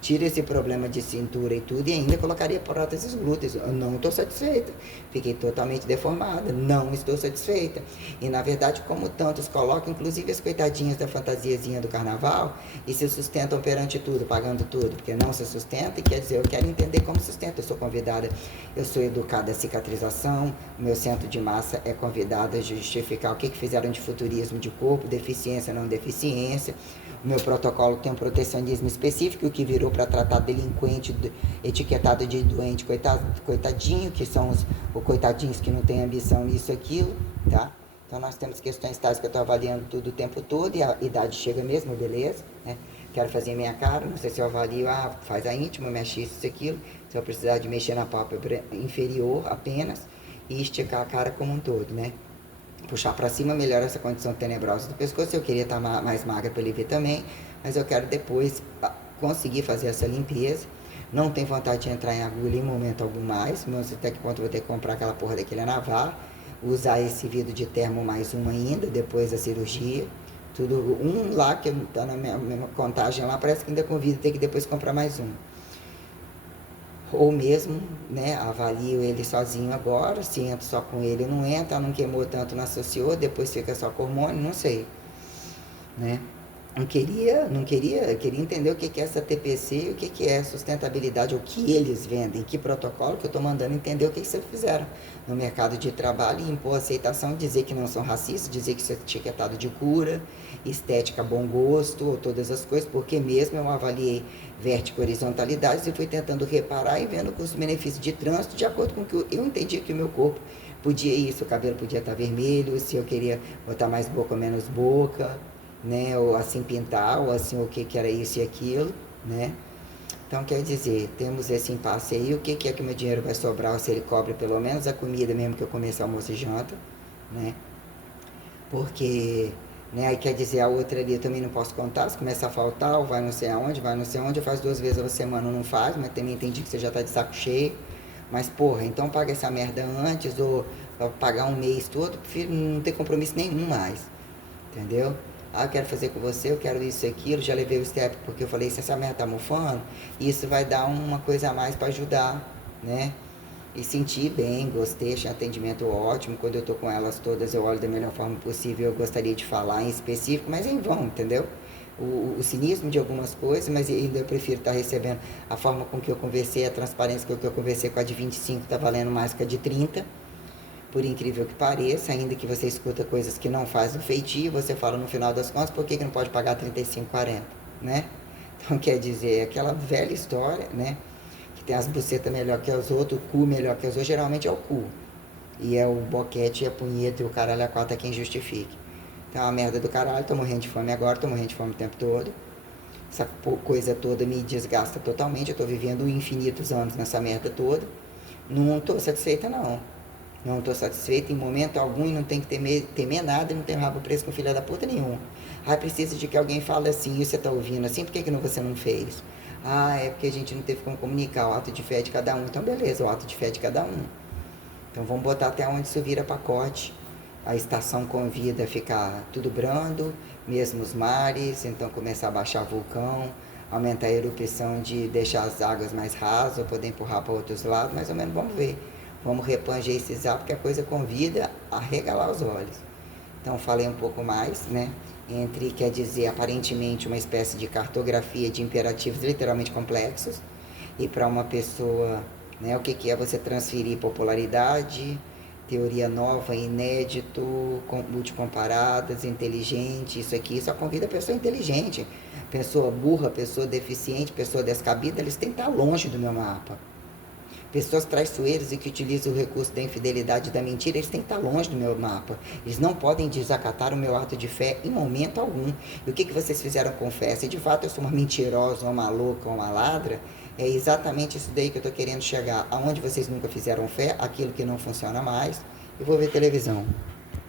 tira esse problema de cintura e tudo, e ainda colocaria próteses glúteos. Eu não estou satisfeita. Fiquei totalmente deformada. Não estou satisfeita. E, na verdade, como tantos colocam, inclusive as coitadinhas da fantasiazinha do carnaval, e se sustentam perante tudo, pagando tudo, porque não se sustenta, e quer dizer, eu quero entender como sustenta. Eu sou convidada, eu sou educada a cicatrização, o meu centro de massa é convidado a justificar o que fizeram de futurismo de corpo, deficiência, não deficiência. O meu protocolo tem um protecionismo específico, o que virou para tratar delinquente etiquetado de doente, coitadinho, que são os coitadinhos que não têm ambição, isso, aquilo, tá? Então nós temos questões tais que eu estou avaliando tudo o tempo todo, e a idade chega mesmo, beleza, né? Quero fazer minha cara, não sei se eu avalio, faz a íntima, mexe isso, aquilo, se eu precisar de mexer na pálpebra inferior apenas, e esticar a cara como um todo, né? Puxar para cima melhora essa condição tenebrosa do pescoço. Eu queria estar mais magra para ele ver também, mas eu quero depois conseguir fazer essa limpeza, não tem vontade de entrar em agulha em momento algum mais, não sei até que ponto eu vou ter que comprar aquela porra daquele anavar, usar esse vidro de termo mais um ainda, depois da cirurgia, tudo, um lá que tá na mesma contagem lá, parece que ainda convido ter que depois comprar mais um. Ou mesmo, né, avalio ele sozinho agora, se entra só com ele não entra, não queimou tanto, não associou, depois fica só com hormônio, não sei, né? Queria entender o que é essa TPC e o que é sustentabilidade, o que eles vendem, que protocolo que eu estou mandando entender o que vocês fizeram no mercado de trabalho e impor aceitação, dizer que não são racistas, dizer que isso é etiquetado de cura, estética, bom gosto, ou todas as coisas, porque mesmo eu avaliei vértigo e horizontalidades e fui tentando reparar e vendo custo-benefício de trânsito de acordo com o que eu entendi que o meu corpo podia isso, o cabelo podia estar vermelho, se eu queria botar mais boca ou menos boca, né, ou assim pintar, ou assim o que era isso e aquilo, né? Então, quer dizer, temos esse impasse aí, o que é que o meu dinheiro vai sobrar, se ele cobre pelo menos a comida mesmo que eu comece almoço e janta, né? Porque, né, aí quer dizer, a outra ali eu também não posso contar, se começa a faltar, ou vai não sei aonde, eu faço 2 vezes a semana, não faz, mas também entendi que você já tá de saco cheio, mas porra, então paga essa merda antes, ou pagar um mês todo, prefiro não ter compromisso nenhum mais, entendeu? Ah, eu quero fazer com você, eu quero isso e aquilo, já levei o step porque eu falei, se essa merda tá mofando, isso vai dar uma coisa a mais para ajudar, né? E senti bem, gostei, achei atendimento ótimo. Quando eu tô com elas todas, eu olho da melhor forma possível. Eu gostaria de falar em específico, mas em vão, entendeu? O cinismo de algumas coisas, mas ainda eu prefiro estar recebendo a forma com que eu conversei, a transparência com que eu conversei com a de 25, tá valendo mais que a de 30, por incrível que pareça, ainda que você escuta coisas que não fazem feitio, você fala no final das contas, por que não pode pagar 35,40, né? Então, quer dizer, é aquela velha história, né? Que tem as bucetas melhor que as outras, o cu melhor que as outras, geralmente é o cu. E é o boquete, e a punheta e o caralho a quatro é quem justifique. Então, é uma merda do caralho, tô morrendo de fome agora, tô morrendo de fome o tempo todo. Essa coisa toda me desgasta totalmente, eu tô vivendo infinitos anos nessa merda toda. Não tô satisfeita, não. Não estou satisfeito em momento algum e não tem que temer nada e não tenho rabo preso com filha da puta nenhum. Ah, precisa de que alguém fale assim, e você está ouvindo assim, por que, que você não fez? Ah, é porque a gente não teve como comunicar o ato de fé de cada um. Então, beleza, o ato de fé de cada um. Então, vamos botar até onde isso vira pacote. A estação convida a ficar tudo brando, mesmo os mares, então começar a baixar vulcão, aumentar a erupção de deixar as águas mais rasas, ou poder empurrar para outros lados, mais ou menos vamos ver. Vamos repangeizar, porque a coisa convida a regalar os olhos. Então, falei um pouco mais, né? Entre, quer dizer, aparentemente uma espécie de cartografia de imperativos literalmente complexos, e para uma pessoa, né, o que é você transferir popularidade, teoria nova, inédito, multicomparadas, inteligente, isso aqui, só convida a pessoa inteligente. Pessoa burra, pessoa deficiente, pessoa descabida, eles têm que estar longe do meu mapa. Pessoas traiçoeiras e que utilizam o recurso da infidelidade e da mentira, eles têm que estar longe do meu mapa. Eles não podem desacatar o meu ato de fé em momento algum. E o que vocês fizeram com fé? Se de fato eu sou uma mentirosa, uma louca, uma ladra, é exatamente isso daí que eu estou querendo chegar. Aonde vocês nunca fizeram fé, aquilo que não funciona mais, eu vou ver televisão.